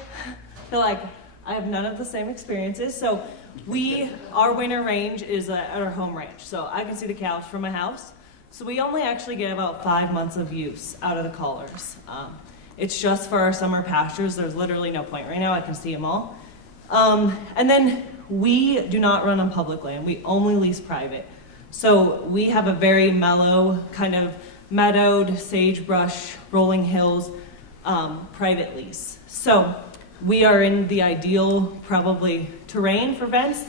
feel like I have none of the same experiences. So our winter range is at our home ranch. So I can see the cows from my house. So we only actually get about 5 months of use out of the collars. It's just for our summer pastures. There's literally no point right now. I can see them all. And then we do not run on public land. We only lease private. So we have a very mellow, kind of meadowed, sagebrush, rolling hills, private lease. So we are in the ideal, probably, terrain for vents.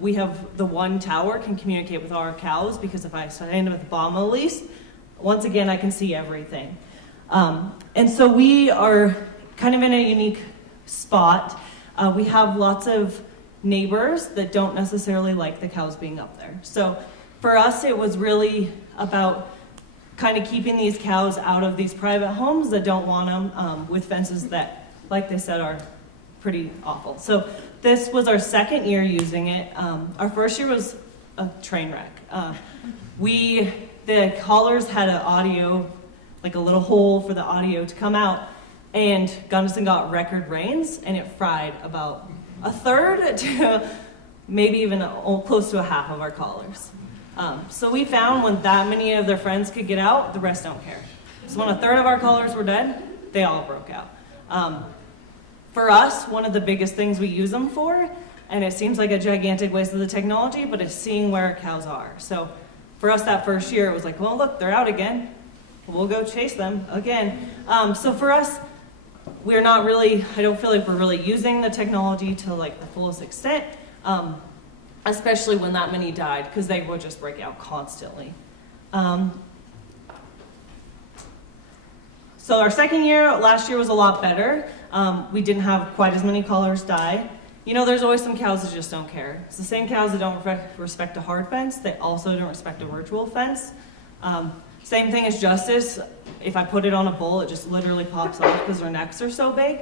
We have the one tower can communicate with our cows, because if I stand at the bottom of the lease, once again, I can see everything. And so we are kind of in a unique spot. We have lots of neighbors that don't necessarily like the cows being up there. So for us, it was really about kind of keeping these cows out of these private homes that don't want them, with fences that, like they said, are pretty awful. So this was our second year using it. Our first year was a train wreck. The collars had an audio, like a little hole for the audio to come out, and Gunnison got record rains, and it fried about a third to maybe even close to a half of our collars. So we found when that many of their friends could get out, the rest don't care. So when a third of our collars were dead, they all broke out. For us, one of the biggest things we use them for, and it seems like a gigantic waste of the technology, but it's seeing where our cows are. So for us that first year, it was like, well, look, they're out again. We'll go chase them again. So for us, we're not really, I don't feel like we're really using the technology to like the fullest extent, especially when that many died, because they would just break out constantly. So our second year, last year was a lot better. We didn't have quite as many collars die. You know, there's always some cows that just don't care. It's the same cows that don't respect a hard fence, they also don't respect a virtual fence. Same thing as Justice. If I put it on a bull, it just literally pops off because their necks are so big.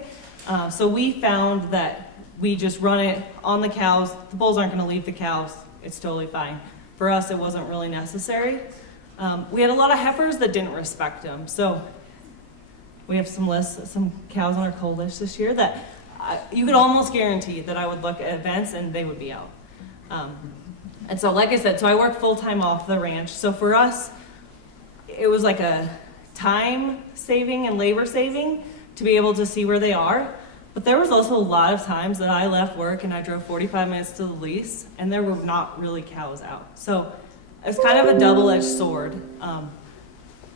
So we found that we just run it on the cows. The bulls aren't going to leave the cows. It's totally fine. For us, it wasn't really necessary. We had a lot of heifers that didn't respect them. So we have some lists, some cows on our cull list this year that you could almost guarantee that I would look at events and they would be out. And so, like I said, so I work full-time off the ranch. So for us, it was like a time saving and labor saving to be able to see where they are. But there was also a lot of times that I left work and I drove 45 minutes to the lease and there were not really cows out. So it's kind of a double-edged sword.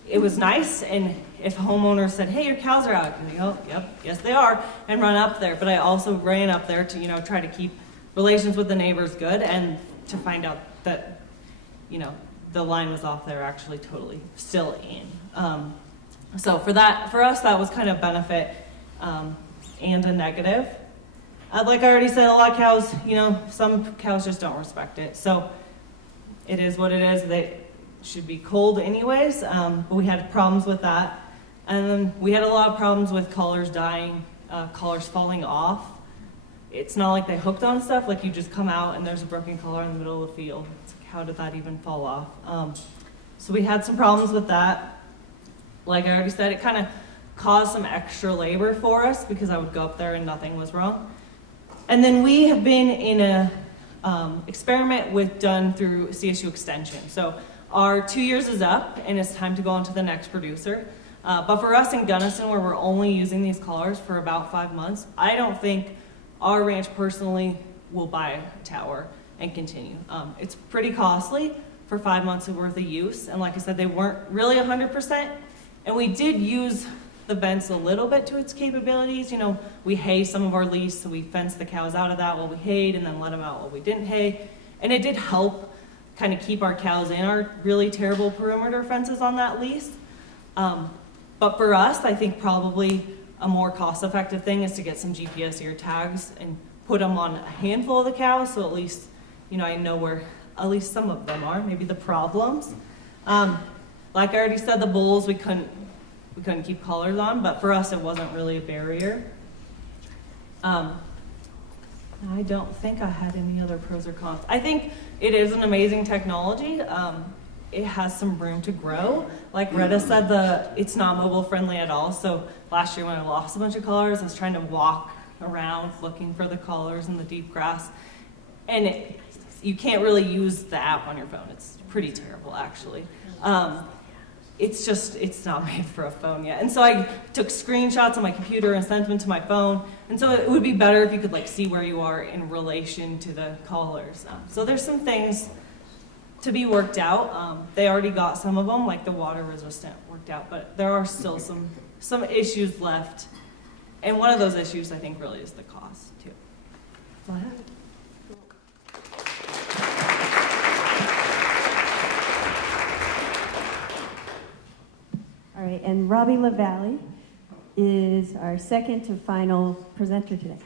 It was nice, and if homeowners said, hey, your cows are out, you go, yep, yes they are, and run up there. But I also ran up there to, try to keep relations with the neighbors good and to find out that, the line was off there actually totally still in. So for us, that was kind of benefit and a negative. Like I already said, a lot of cows, some cows just don't respect it. So it is what it is. They should be cold anyways, but we had problems with that. And then we had a lot of problems with collars dying, collars falling off. It's not like they hooked on stuff, like you just come out and there's a broken collar in the middle of the field. It's like, how did that even fall off? So we had some problems with that. Like I already said, it kind of caused some extra labor for us because I would go up there and nothing was wrong. And then we have been in a experiment done through CSU Extension. So our 2 years is up and it's time to go on to the next producer. But for us in Gunnison, where we're only using these collars for about 5 months, I don't think our ranch personally will buy a tower and continue. It's pretty costly for 5 months worth of use. And like I said, they weren't really 100%. And we did use the fence a little bit to its capabilities. We hay some of our lease, so we fenced the cows out of that while we hayed and then let them out while we didn't hay. And it did help kind of keep our cows in our really terrible perimeter fences on that lease. But for us, I think probably a more cost-effective thing is to get some GPS ear tags and put them on a handful of the cows, so at least, I know where at least some of them are, maybe the problems. Like I already said, the bulls, we couldn't keep collars on, but for us, it wasn't really a barrier. I don't think I had any other pros or cons. I think it is an amazing technology. It has some room to grow. Like Retta said, it's not mobile friendly at all. So last year when I lost a bunch of collars, I was trying to walk around looking for the collars in the deep grass. And you can't really use the app on your phone. It's pretty terrible, actually. It's not made for a phone yet. And so I took screenshots on my computer and sent them to my phone. And so it would be better if you could see where you are in relation to the collars. So there's some things to be worked out. They already got some of them, like the water resistant worked out, but there are still some issues left. And one of those issues, I think, really is the cost, too. Go ahead. All right, and Robbie LaValle is our second to final presenter today.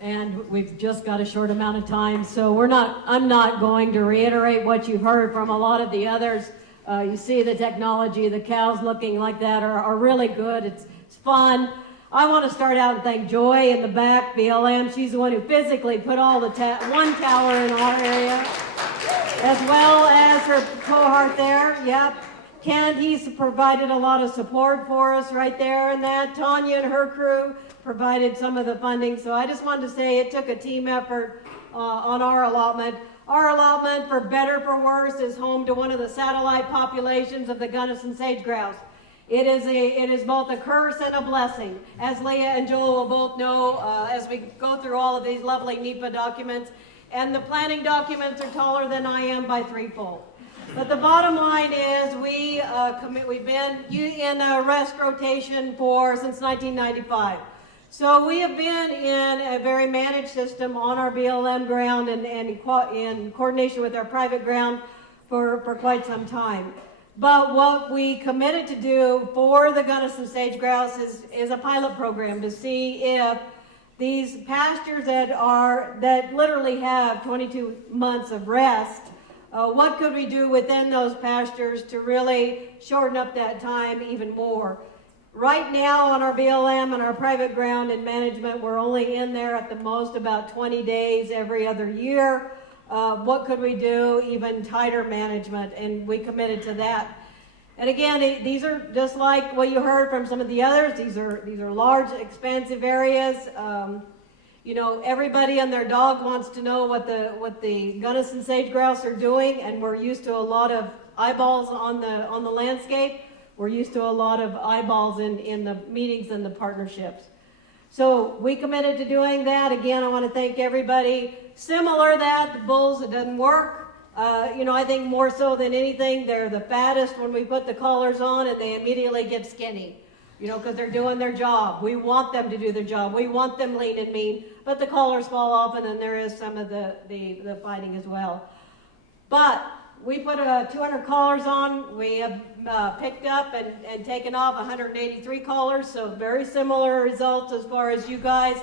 And we've just got a short amount of time, so I'm not going to reiterate what you've heard from a lot of the others. You see the technology, the cows looking like that are really good. It's fun. I want to start out and thank Joy in the back, BLM. She's the one who physically put all the one tower in our area, as well as her cohort there. Yep. Ken, he's provided a lot of support for us right there, and that Tanya and her crew provided some of the funding. So I just wanted to say it took a team effort on our allotment. Our allotment, for better for worse, is home to one of the satellite populations of the Gunnison sage grouse. It is both a curse and a blessing, as Leah and Joel will both know as we go through all of these lovely NEPA documents. And the planning documents are taller than I am by threefold. But the bottom line is we've been in a rest rotation since 1995. So we have been in a very managed system on our BLM ground and in coordination with our private ground for quite some time. But what we committed to do for the Gunnison sage grouse is a pilot program to see if these pastures that literally have 22 months of rest, what could we do within those pastures to really shorten up that time even more? Right now on our BLM and our private ground and management, we're only in there at the most about 20 days every other year. What could we do? Even tighter management, and we committed to that. And again, these are just like what you heard from some of the others. These are large, expansive areas. You know, everybody and their dog wants to know what the Gunnison sage grouse are doing, and we're used to a lot of eyeballs on the landscape. We're used to a lot of eyeballs in the meetings and the partnerships. So we committed to doing that. Again, I want to thank everybody. Similar that the bulls, it doesn't work. You know, I think more so than anything, they're the fattest when we put the collars on, and they immediately get skinny. You know, because they're doing their job. We want them to do their job. We want them lean and mean, but the collars fall off, and then there is some of the fighting as well. But we put 200 collars on. We have picked up and taken off 183 collars, so very similar results as far as you guys.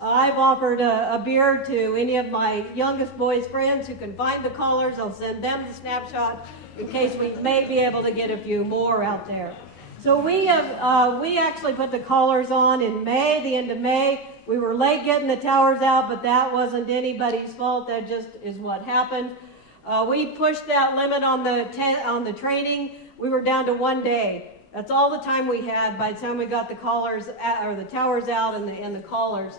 I've offered a beer to any of my youngest boys' friends who can find the collars. I'll send them the snapshot in case we may be able to get a few more out there. So we actually put the collars on in May, the end of May. We were late getting the towers out, but that wasn't anybody's fault. That just is what happened. We pushed that limit on the training. We were down to 1 day. That's all the time we had by the time we got the collars or the towers out and the collars.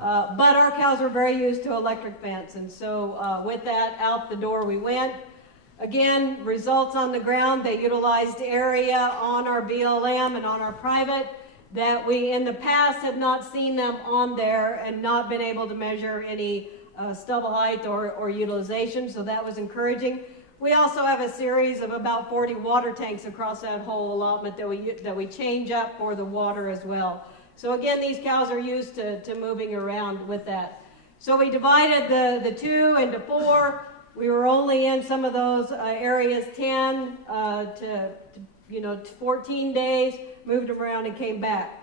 But our cows were very used to electric fence, and so with that, out the door we went. Again, results on the ground, they utilized area on our BLM and on our private that we in the past had not seen them on there and not been able to measure any stubble height or utilization, so that was encouraging. We also have a series of about 40 water tanks across that whole allotment that we change up for the water as well. So again, these cows are used to moving around with that. So we divided the 2 into 4. We were only in some of those areas 10 to 14 days, moved them around and came back.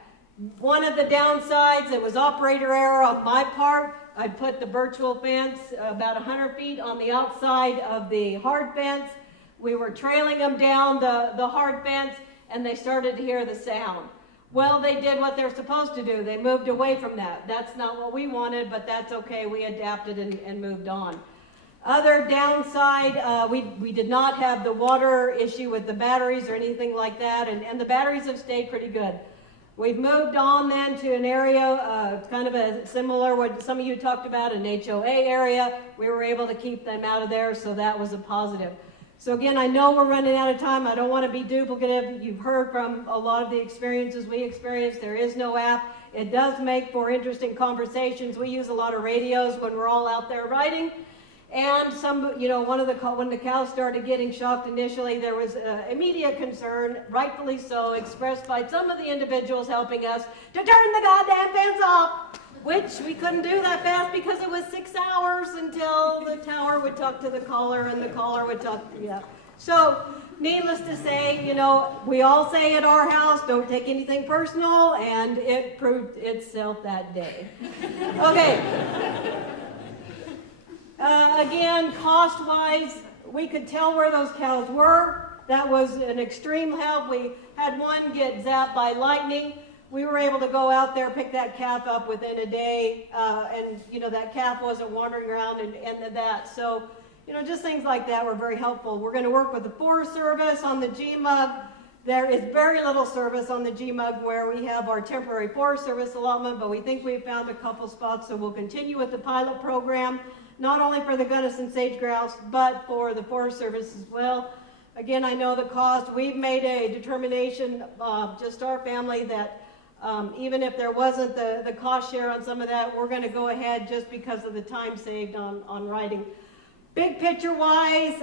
One of the downsides, it was operator error on my part. I'd put the virtual fence about 100 feet on the outside of the hard fence. We were trailing them down the hard fence, and they started to hear the sound. Well, they did what they're supposed to do. They moved away from that. That's not what we wanted, but that's okay. We adapted and moved on. Other downside, we did not have the water issue with the batteries or anything like that, and the batteries have stayed pretty good. We've moved on then to an area, kind of a similar what some of you talked about, an HOA area. We were able to keep them out of there, so that was a positive. So again, I know we're running out of time. I don't want to be duplicative. You've heard from a lot of the experiences we experienced. There is no app. It does make for interesting conversations. We use a lot of radios when we're all out there riding. And when the cows started getting shocked initially, there was immediate concern, rightfully so, expressed by some of the individuals helping us to turn the goddamn fence off, which we couldn't do that fast because it was 6 hours until the tower would talk to the collar and the collar would talk, yeah. So, needless to say, we all say at our house, don't take anything personal, and it proved itself that day. Okay. Again, cost-wise, we could tell where those cows were. That was an extreme help. We had one get zapped by lightning. We were able to go out there, pick that calf up within a day, and that calf wasn't wandering around and that. So, just things like that were very helpful. We're going to work with the Forest Service on the GMUG. There is very little service on the GMUG where we have our temporary Forest Service allotment, but we think we've found a couple spots, so we'll continue with the pilot program. Not only for the Gunnison sage grouse, but for the Forest Service as well. Again, I know the cost. We've made a determination, just our family, that even if there wasn't the cost share on some of that, we're going to go ahead just because of the time saved on riding. Big picture wise,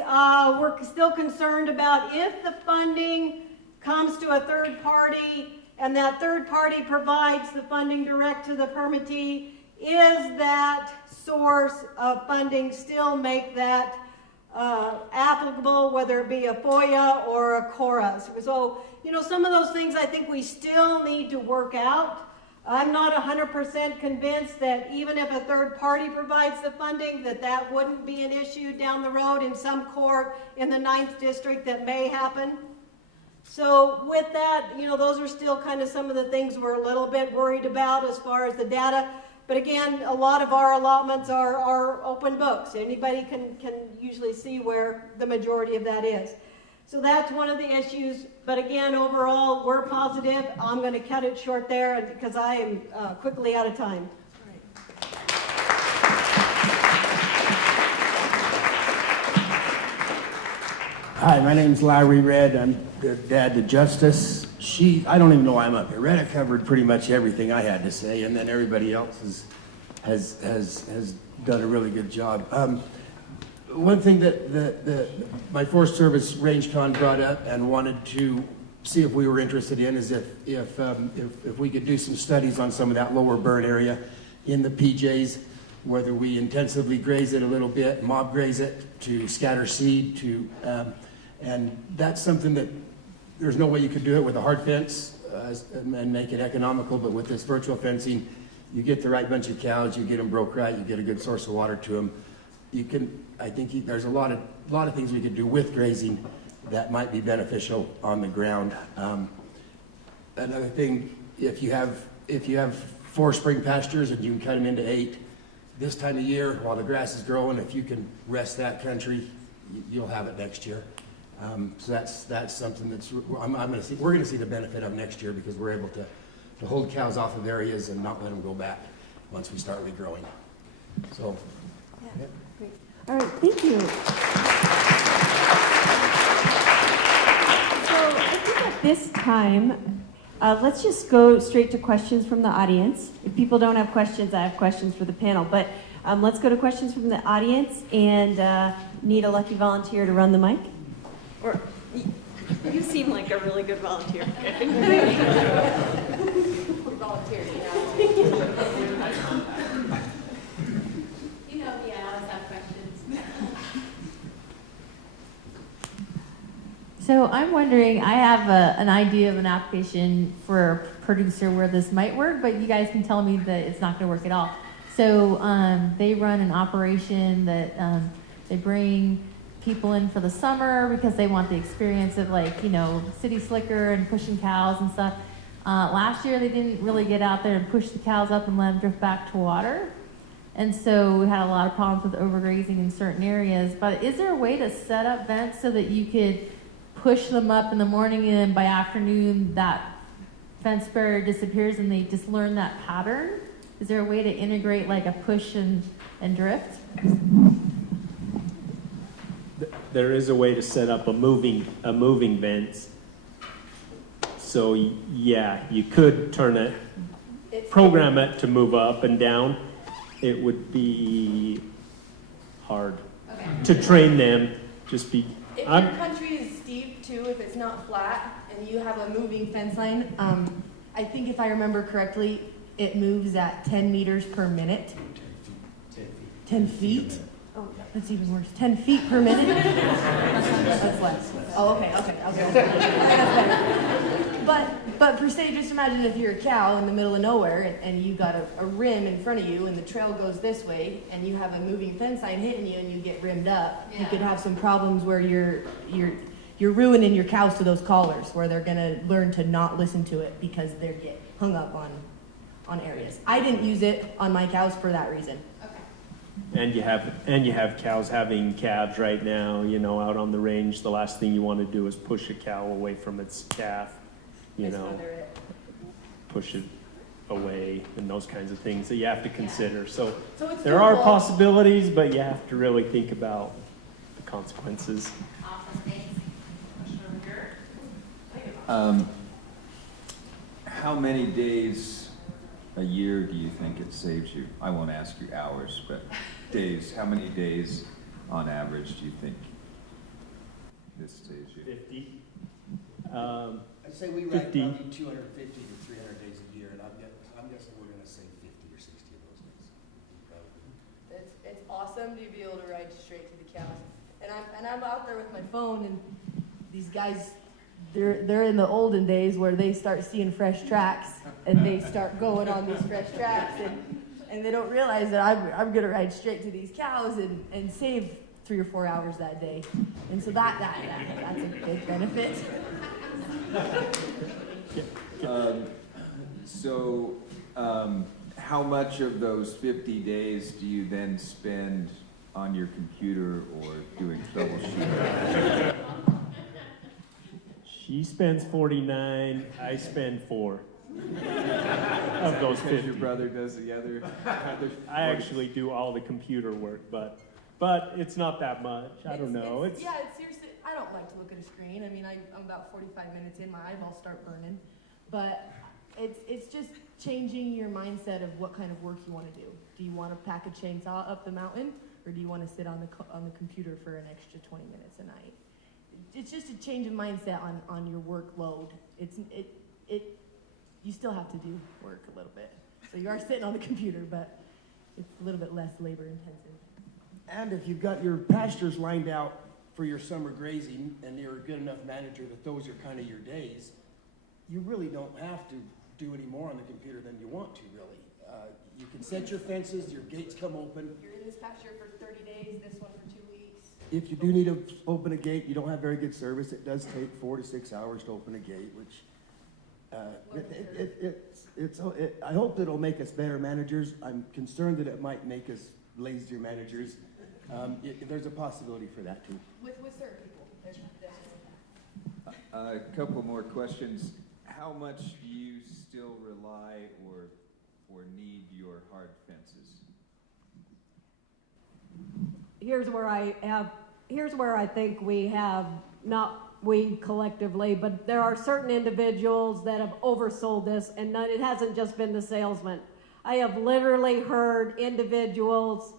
we're still concerned about if the funding comes to a third party and that third party provides the funding direct to the permittee, is that source of funding still make that applicable, whether it be a FOIA or a KORA? So, some of those things I think we still need to work out. I'm not 100% convinced that even if a third party provides the funding, that wouldn't be an issue down the road in some court in the 9th District that may happen. So with that, those are still kind of some of the things we're a little bit worried about as far as the data. But again, a lot of our allotments are open books. Anybody can usually see where the majority of that is. So that's one of the issues, but again, overall, we're positive. I'm gonna cut it short there because I am quickly out of time. Hi, my name's Larry Red. I'm the dad to Justice. I don't even know why I'm up here. Retta covered pretty much everything I had to say, and then everybody else has done a really good job. One thing that my Forest Service Range Con brought up and wanted to see if we were interested in is if we could do some studies on some of that lower burn area in the PJs, whether we intensively graze it a little bit, mob graze it to scatter seed, and that's something that there's no way you could do it with a hard fence and make it economical, but with this virtual fencing, you get the right bunch of cows, you get them broke right, you get a good source of water to them. There's a lot of things we could do with grazing that might be beneficial on the ground. Another thing, if you have 4 spring pastures and you can cut them into 8, this time of year while the grass is growing, if you can rest that country, you'll have it next year. So that's something we're going to see the benefit of next year because we're able to hold cows off of areas and not let them go back once we start regrowing. So. Yeah, great. All right, thank you. So I think at this time, let's just go straight to questions from the audience. If people don't have questions, I have questions for the panel. But let's go to questions from the audience and need a lucky volunteer to run the mic. Or you seem like a really good volunteer. Volunteer, You know me, I always have questions. So I'm wondering, I have an idea of an application for a producer where this might work, but you guys can tell me that it's not going to work at all. So they run an operation that they bring people in for the summer because they want the experience of city slicker and pushing cows and stuff. Last year they didn't really get out there and push the cows up and let them drift back to water. And so we had a lot of problems with overgrazing in certain areas. But is there a way to set up vents so that you could push them up in the morning and by afternoon that fence barrier disappears and they just learn that pattern? Is there a way to integrate like a push and drift? There is a way to set up a moving fence. So yeah, you could program it to move up and down. It would be hard to train them. If your country is steep too, if it's not flat, and you have a moving fence line, I think if I remember correctly, it moves at 10 meters per minute. 10 feet? Oh, that's even worse. 10 feet per minute? That's less. Oh, okay. But per se, just imagine if you're a cow in the middle of nowhere and you got a rim in front of you and the trail goes this way and you have a moving fence line hitting you and you get rimmed up, you could have some problems where you're ruining your cows to those collars where they're gonna learn to not listen to it because they get hung up on areas. I didn't use it on my cows for that reason. And you have cows having calves right now, out on the range. The last thing you want to do is push a cow away from its calf, push it away and those kinds of things that you have to consider. So there are possibilities, but you have to really think about the consequences. Awesome, thanks. Question over here. How many days a year do you think it saves you? I won't ask you hours, but days. How many days on average do you think this saves you? 50. I'd say we ride 50. probably 250 to 300 days a year, and I'm guessing we're gonna say 50 or 60 of those days. Probably. It's awesome to be able to ride straight to the cows. And I'm out there with my phone and these guys, they're in the olden days where they start seeing fresh tracks and they start going on these fresh tracks and they don't realize that I'm gonna ride straight to these cows and save 3 or 4 hours that day. And so that's a big benefit. How much of those 50 days do you then spend on your computer or doing troubleshooting? She spends 49, I spend 4 of those Because 50. your brother does the other. I actually do all the computer work, but it's not that much. I don't know. It's Yeah, it's seriously, I don't like to look at a screen. I mean, I'm about 45 minutes in, my eyeballs start burning. But it's just changing your mindset of what kind of work you want to do. Do you want to pack a chainsaw up the mountain, or do you want to sit on the computer for an extra 20 minutes a night? It's just a change of mindset on your workload. You still have to do work a little bit. So you are sitting on the computer, but it's a little bit less labor intensive. And if you've got your pastures lined out for your summer grazing and you're a good enough manager that those are kind of your days, you really don't have to do any more on the computer than you want to, really. You can set your fences, your gates come open. You're in this pasture for 30 days, this one for 2 weeks. If you do need to open a gate, you don't have very good service, it does take 4 to 6 hours to open a gate, which I hope it'll make us better managers. I'm concerned that it might make us lazier managers. There's a possibility for that too. With certain people, there's A couple more questions. How much do you still rely or need your hard fences? Here's where I think we have, not we collectively, but there are certain individuals that have oversold this, and it hasn't just been the salesman. I have literally heard individuals,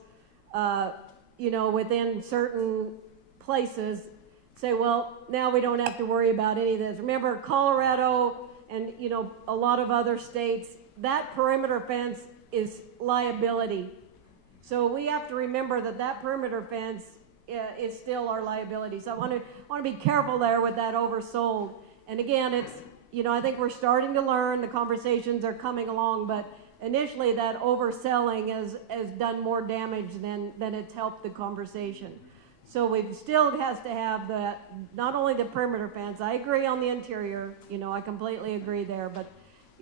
within certain places say, well, now we don't have to worry about any of this. Remember, Colorado and, a lot of other states, that perimeter fence is liability. So we have to remember that perimeter fence is still our liability. So I want to be careful there with that oversold. And again, it's, I think we're starting to learn, the conversations are coming along, but initially that overselling has done more damage than it's helped the conversation. So we still has to have that, not only the perimeter fence, I agree on the interior, I completely agree there, but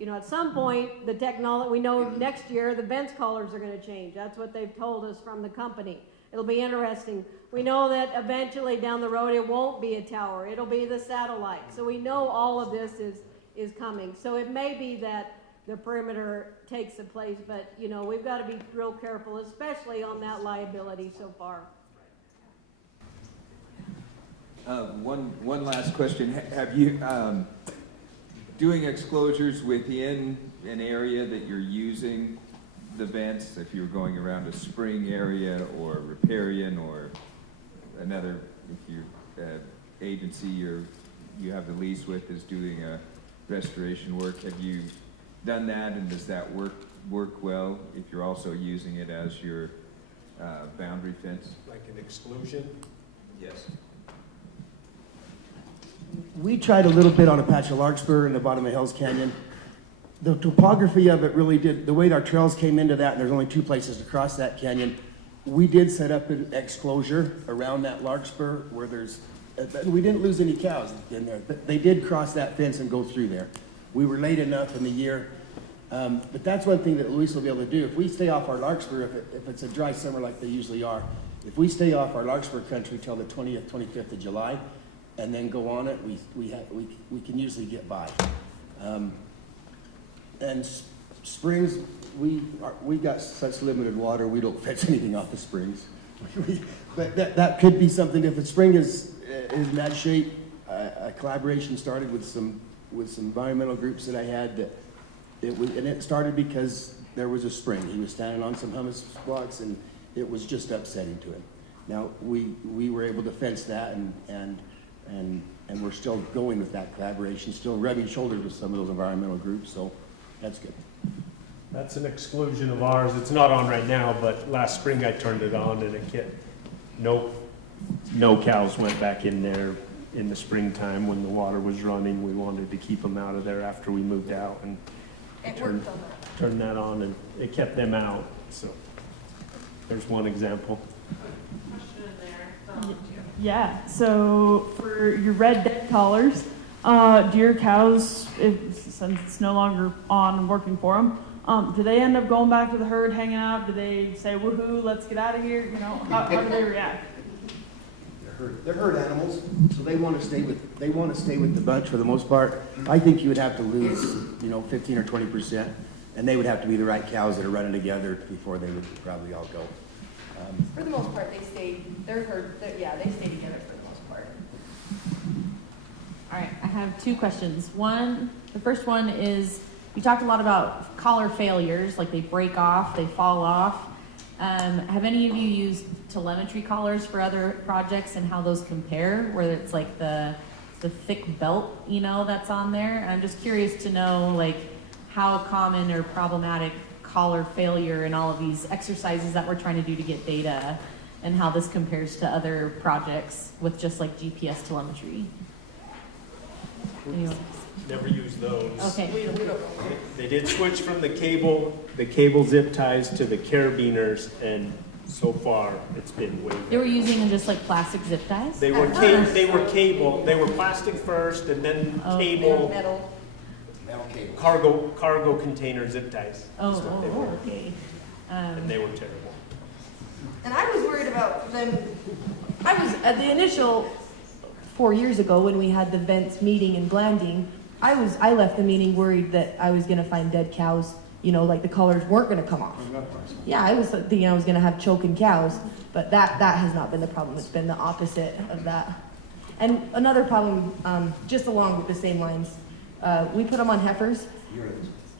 at some point, the technology, we know next year the fence colors are going to change. That's what they've told us from the company. It'll be interesting. We know that eventually down the road, it won't be a tower. It'll be the satellite. So we know all of this is coming. So it may be that the perimeter takes the place, but, we've got to be real careful, especially on that liability so far. One last question. Have you, doing exclosures within an area that you're using the vents, if you're going around a spring area or riparian or another, if your agency you have the lease with is doing a restoration work, have you done that, and does that work well if you're also using it as your boundary fence? Like an exclusion? Yes. We tried a little bit on a patch of larkspur in the bottom of Hells Canyon. The topography of it really did, the way our trails came into that, and there's only 2 places to cross that canyon, we did set up an exclosure around that larkspur where we didn't lose any cows in there, but they did cross that fence and go through there. We were late enough in the year, but that's one thing that Luis will be able to do. If we stay off our larkspur, if it's a dry summer like they usually are, if we stay off our larkspur country till the 20th, 25th of July, and then go on it, we can usually get by. And springs, we got such limited water, we don't fetch anything off the springs. But that could be something. If the spring is in that shape, a collaboration started with some environmental groups that I had. It started because there was a spring. He was standing on some hummus blocks, and it was just upsetting to him. Now we were able to fence that, and we're still going with that collaboration, still rubbing shoulders with some of those environmental groups, so that's good. That's an exclusion of ours. It's not on right now, but last spring I turned it on and no cows went back in there in the springtime when the water was running. We wanted to keep them out of there after we moved out, and turned that on, and it kept them out. So there's one example. Yeah, so for your red dead collars, do your cows, since it's no longer on and working for them, do they end up going back to the herd, hanging out? Do they say, woohoo, let's get out of here? How do they react? they're herd animals, so they want to stay with the bunch for the most part. I think you would have to lose, 15 or 20%, and they would have to be the right cows that are running together before they would probably all go. For the most part, they stay, they stay together for the most part. All right, I have two questions. The first one is, we talked a lot about collar failures, like they break off, they fall off. Have any of you used telemetry collars for other projects and how those compare, where it's like the thick belt, that's on there? I'm just curious to know, like, how common or problematic collar failure in all of these exercises that we're trying to do to get data, and how this compares to other projects with just like GPS telemetry. Anyone? Never used those. Okay. They did switch from the cable zip ties to the carabiners, and so far it's been way They were better. using just like plastic zip ties? They were cable. They were plastic first, and then cable. Metal. Cargo container zip ties. They were, Okay. and they were terrible. And I was worried about them. I was at the initial 4 years ago when we had the Vents meeting in Blanding. I left the meeting worried that I was going to find dead cows. Like the collars weren't going to come off. Yeah, I was thinking I was going to have choking cows, but that has not been the problem. It's been the opposite of that. And another problem, just along with the same lines, we put them on heifers.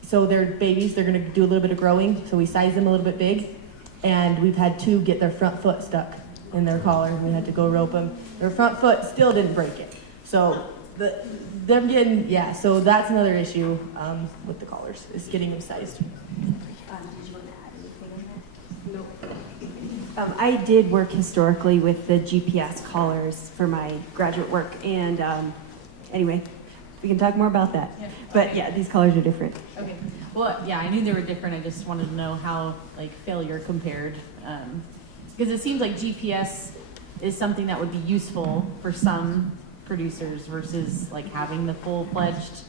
So they're babies. They're going to do a little bit of growing. So we size them a little bit big, and we've had 2 get their front foot stuck in their collar. We had to go rope them. Their front foot still didn't break it. So so that's another issue with the collars, is getting them sized. Did you want to add anything on that? No. I did work historically with the GPS collars for my graduate work, and anyway, we can talk more about that. Yeah. But yeah, these collars are different. Okay. Well, yeah, I knew they were different. I just wanted to know how like failure compared, because it seems like GPS is something that would be useful for some producers versus like having the full-fledged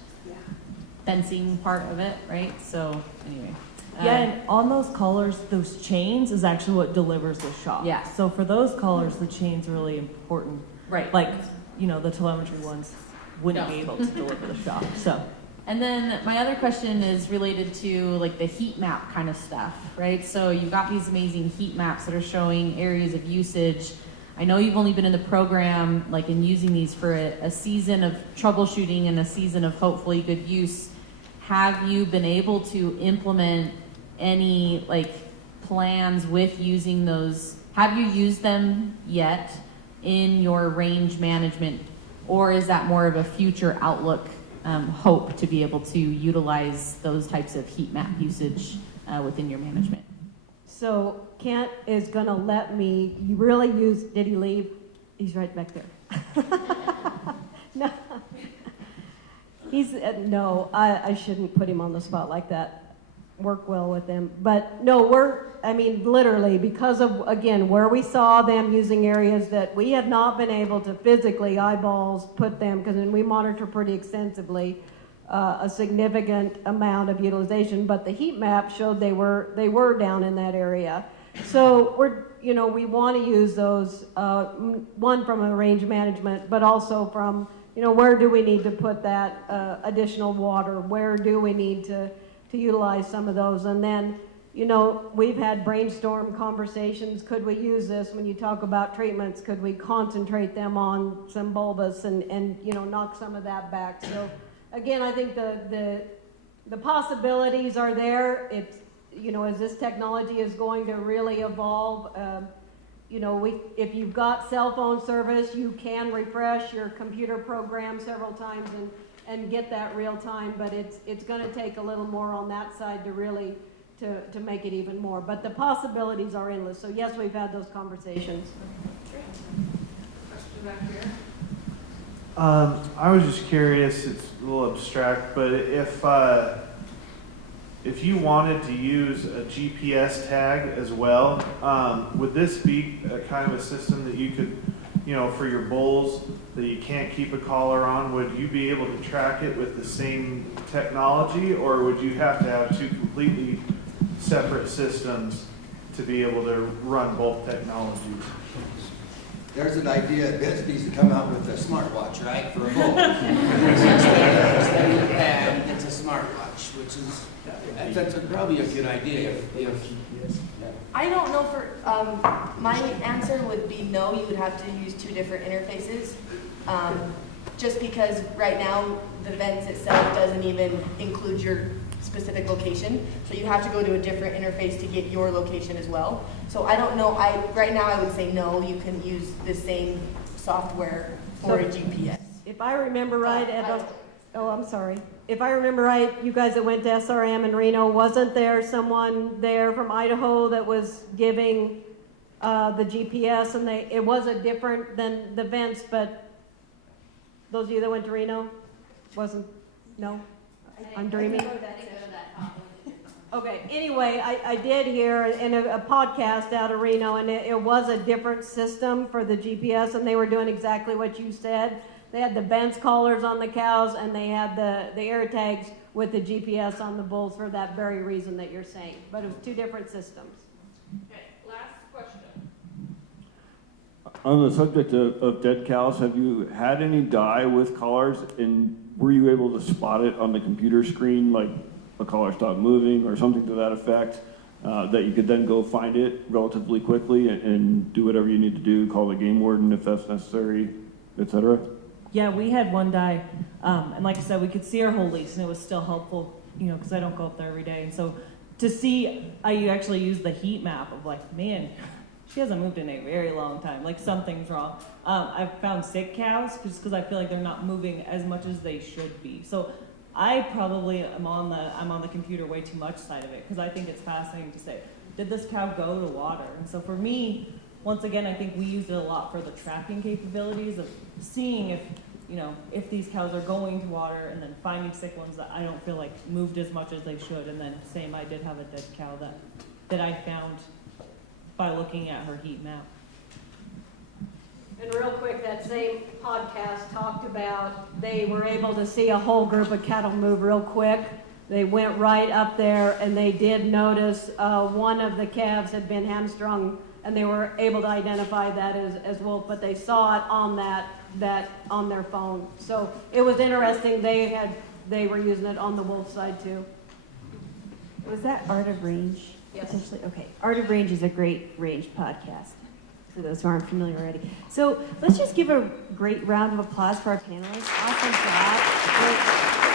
fencing part of it, right? So anyway. Yeah, and on those collars, those chains is actually what delivers the shock. Yeah. So for those collars, the chain's really important. Right. Like, the telemetry ones wouldn't No. be able to deliver the shock. So. And then my other question is related to like the heat map kind of stuff, right? So you've got these amazing heat maps that are showing areas of usage. I know you've only been in the program, like, and using these for a season of troubleshooting and a season of hopefully good use. Have you been able to implement any like plans with using those? Have you used them yet in your range management, or is that more of a future outlook hope to be able to utilize those types of heat map usage within your management? So Kent is gonna let me, you really use, did he leave? He's right back there. No. No, I shouldn't put him on the spot like that. Work well with them. But no, literally, because of, again, where we saw them using areas that we have not been able to physically eyeballs put them, because we monitor pretty extensively, a significant amount of utilization, but the heat map showed they were down in that area. So we want to use those, one from a range management, but also from, where do we need to put that additional water? Where do we need to utilize some of those? And then, we've had brainstorm conversations. Could we use this when you talk about treatments? Could we concentrate them on some bulbous and knock some of that back? So again, I think the possibilities are there. It's, as this technology is going to really evolve, if you've got cell phone service, you can refresh your computer program several times and get that real time, but it's going to take a little more on that side to really to make it even more. But the possibilities are endless. So yes, we've had those conversations. Question back here. I was just curious, it's a little abstract, but if you wanted to use a GPS tag as well, would this be a kind of a system that you could, for your bulls that you can't keep a collar on, would you be able to track it with the same technology, or would you have to have 2 completely separate systems to be able to run both technologies? there's an idea that Vince needs to come out with a smartwatch, right, for a bull. Instead of a pad, it's a smartwatch, which is, that's probably a good idea if I don't know for, my answer would be no, you would have to use two different interfaces. Just because right now, the Vents itself doesn't even include your specific location. So you have to go to a different interface to get your location as well. So I don't know, right now I would say no, you can use the same software for a GPS. If I remember right, I'm sorry. If I remember right, you guys that went to SRM in Reno, wasn't there someone there from Idaho that was giving the GPS, and it wasn't different than the Vents, but those of you that went to Reno, wasn't, no? I'm dreaming. Okay, anyway, I did hear in a podcast out of Reno, and it was a different system for the GPS, and they were doing exactly what you said. They had the Vents collars on the cows, and they had the air tags with the GPS on the bulls for that very reason that you're saying. But it was two different systems. Okay, last question. On the subject of dead cows, have you had any die with collars, and were you able to spot it on the computer screen, like a collar stopped moving or something to that effect, that you could then go find it relatively quickly and do whatever you need to do, call the game warden if that's necessary, etc.? Yeah, we had one die, and like I said, we could see our whole lease, and it was still helpful, because I don't go up there every day. And so to see, I actually used the heat map of like, man, she hasn't moved in a very long time. Like something's wrong. I've found sick cows just because I feel like they're not moving as much as they should be. So I probably am on the computer way too much side of it because I think it's fascinating to say, did this cow go to water? And so for me, once again, I think we use it a lot for the tracking capabilities of seeing if these cows are going to water and then finding sick ones that I don't feel like moved as much as they should. And then same, I did have a dead cow that I found by looking at her heat map. And real quick, that same podcast talked about they were able to see a whole group of cattle move real quick. They went right up there, and they did notice one of the calves had been hamstrung, and they were able to identify that as wolf, but they saw it on that on their phone. So it was interesting. They were using it on the wolf side too. Was that Art of Range? Yes. Essentially, okay. Art of Range is a great range podcast, for those who aren't familiar already. So let's just give a great round of applause for our panelists. Awesome job.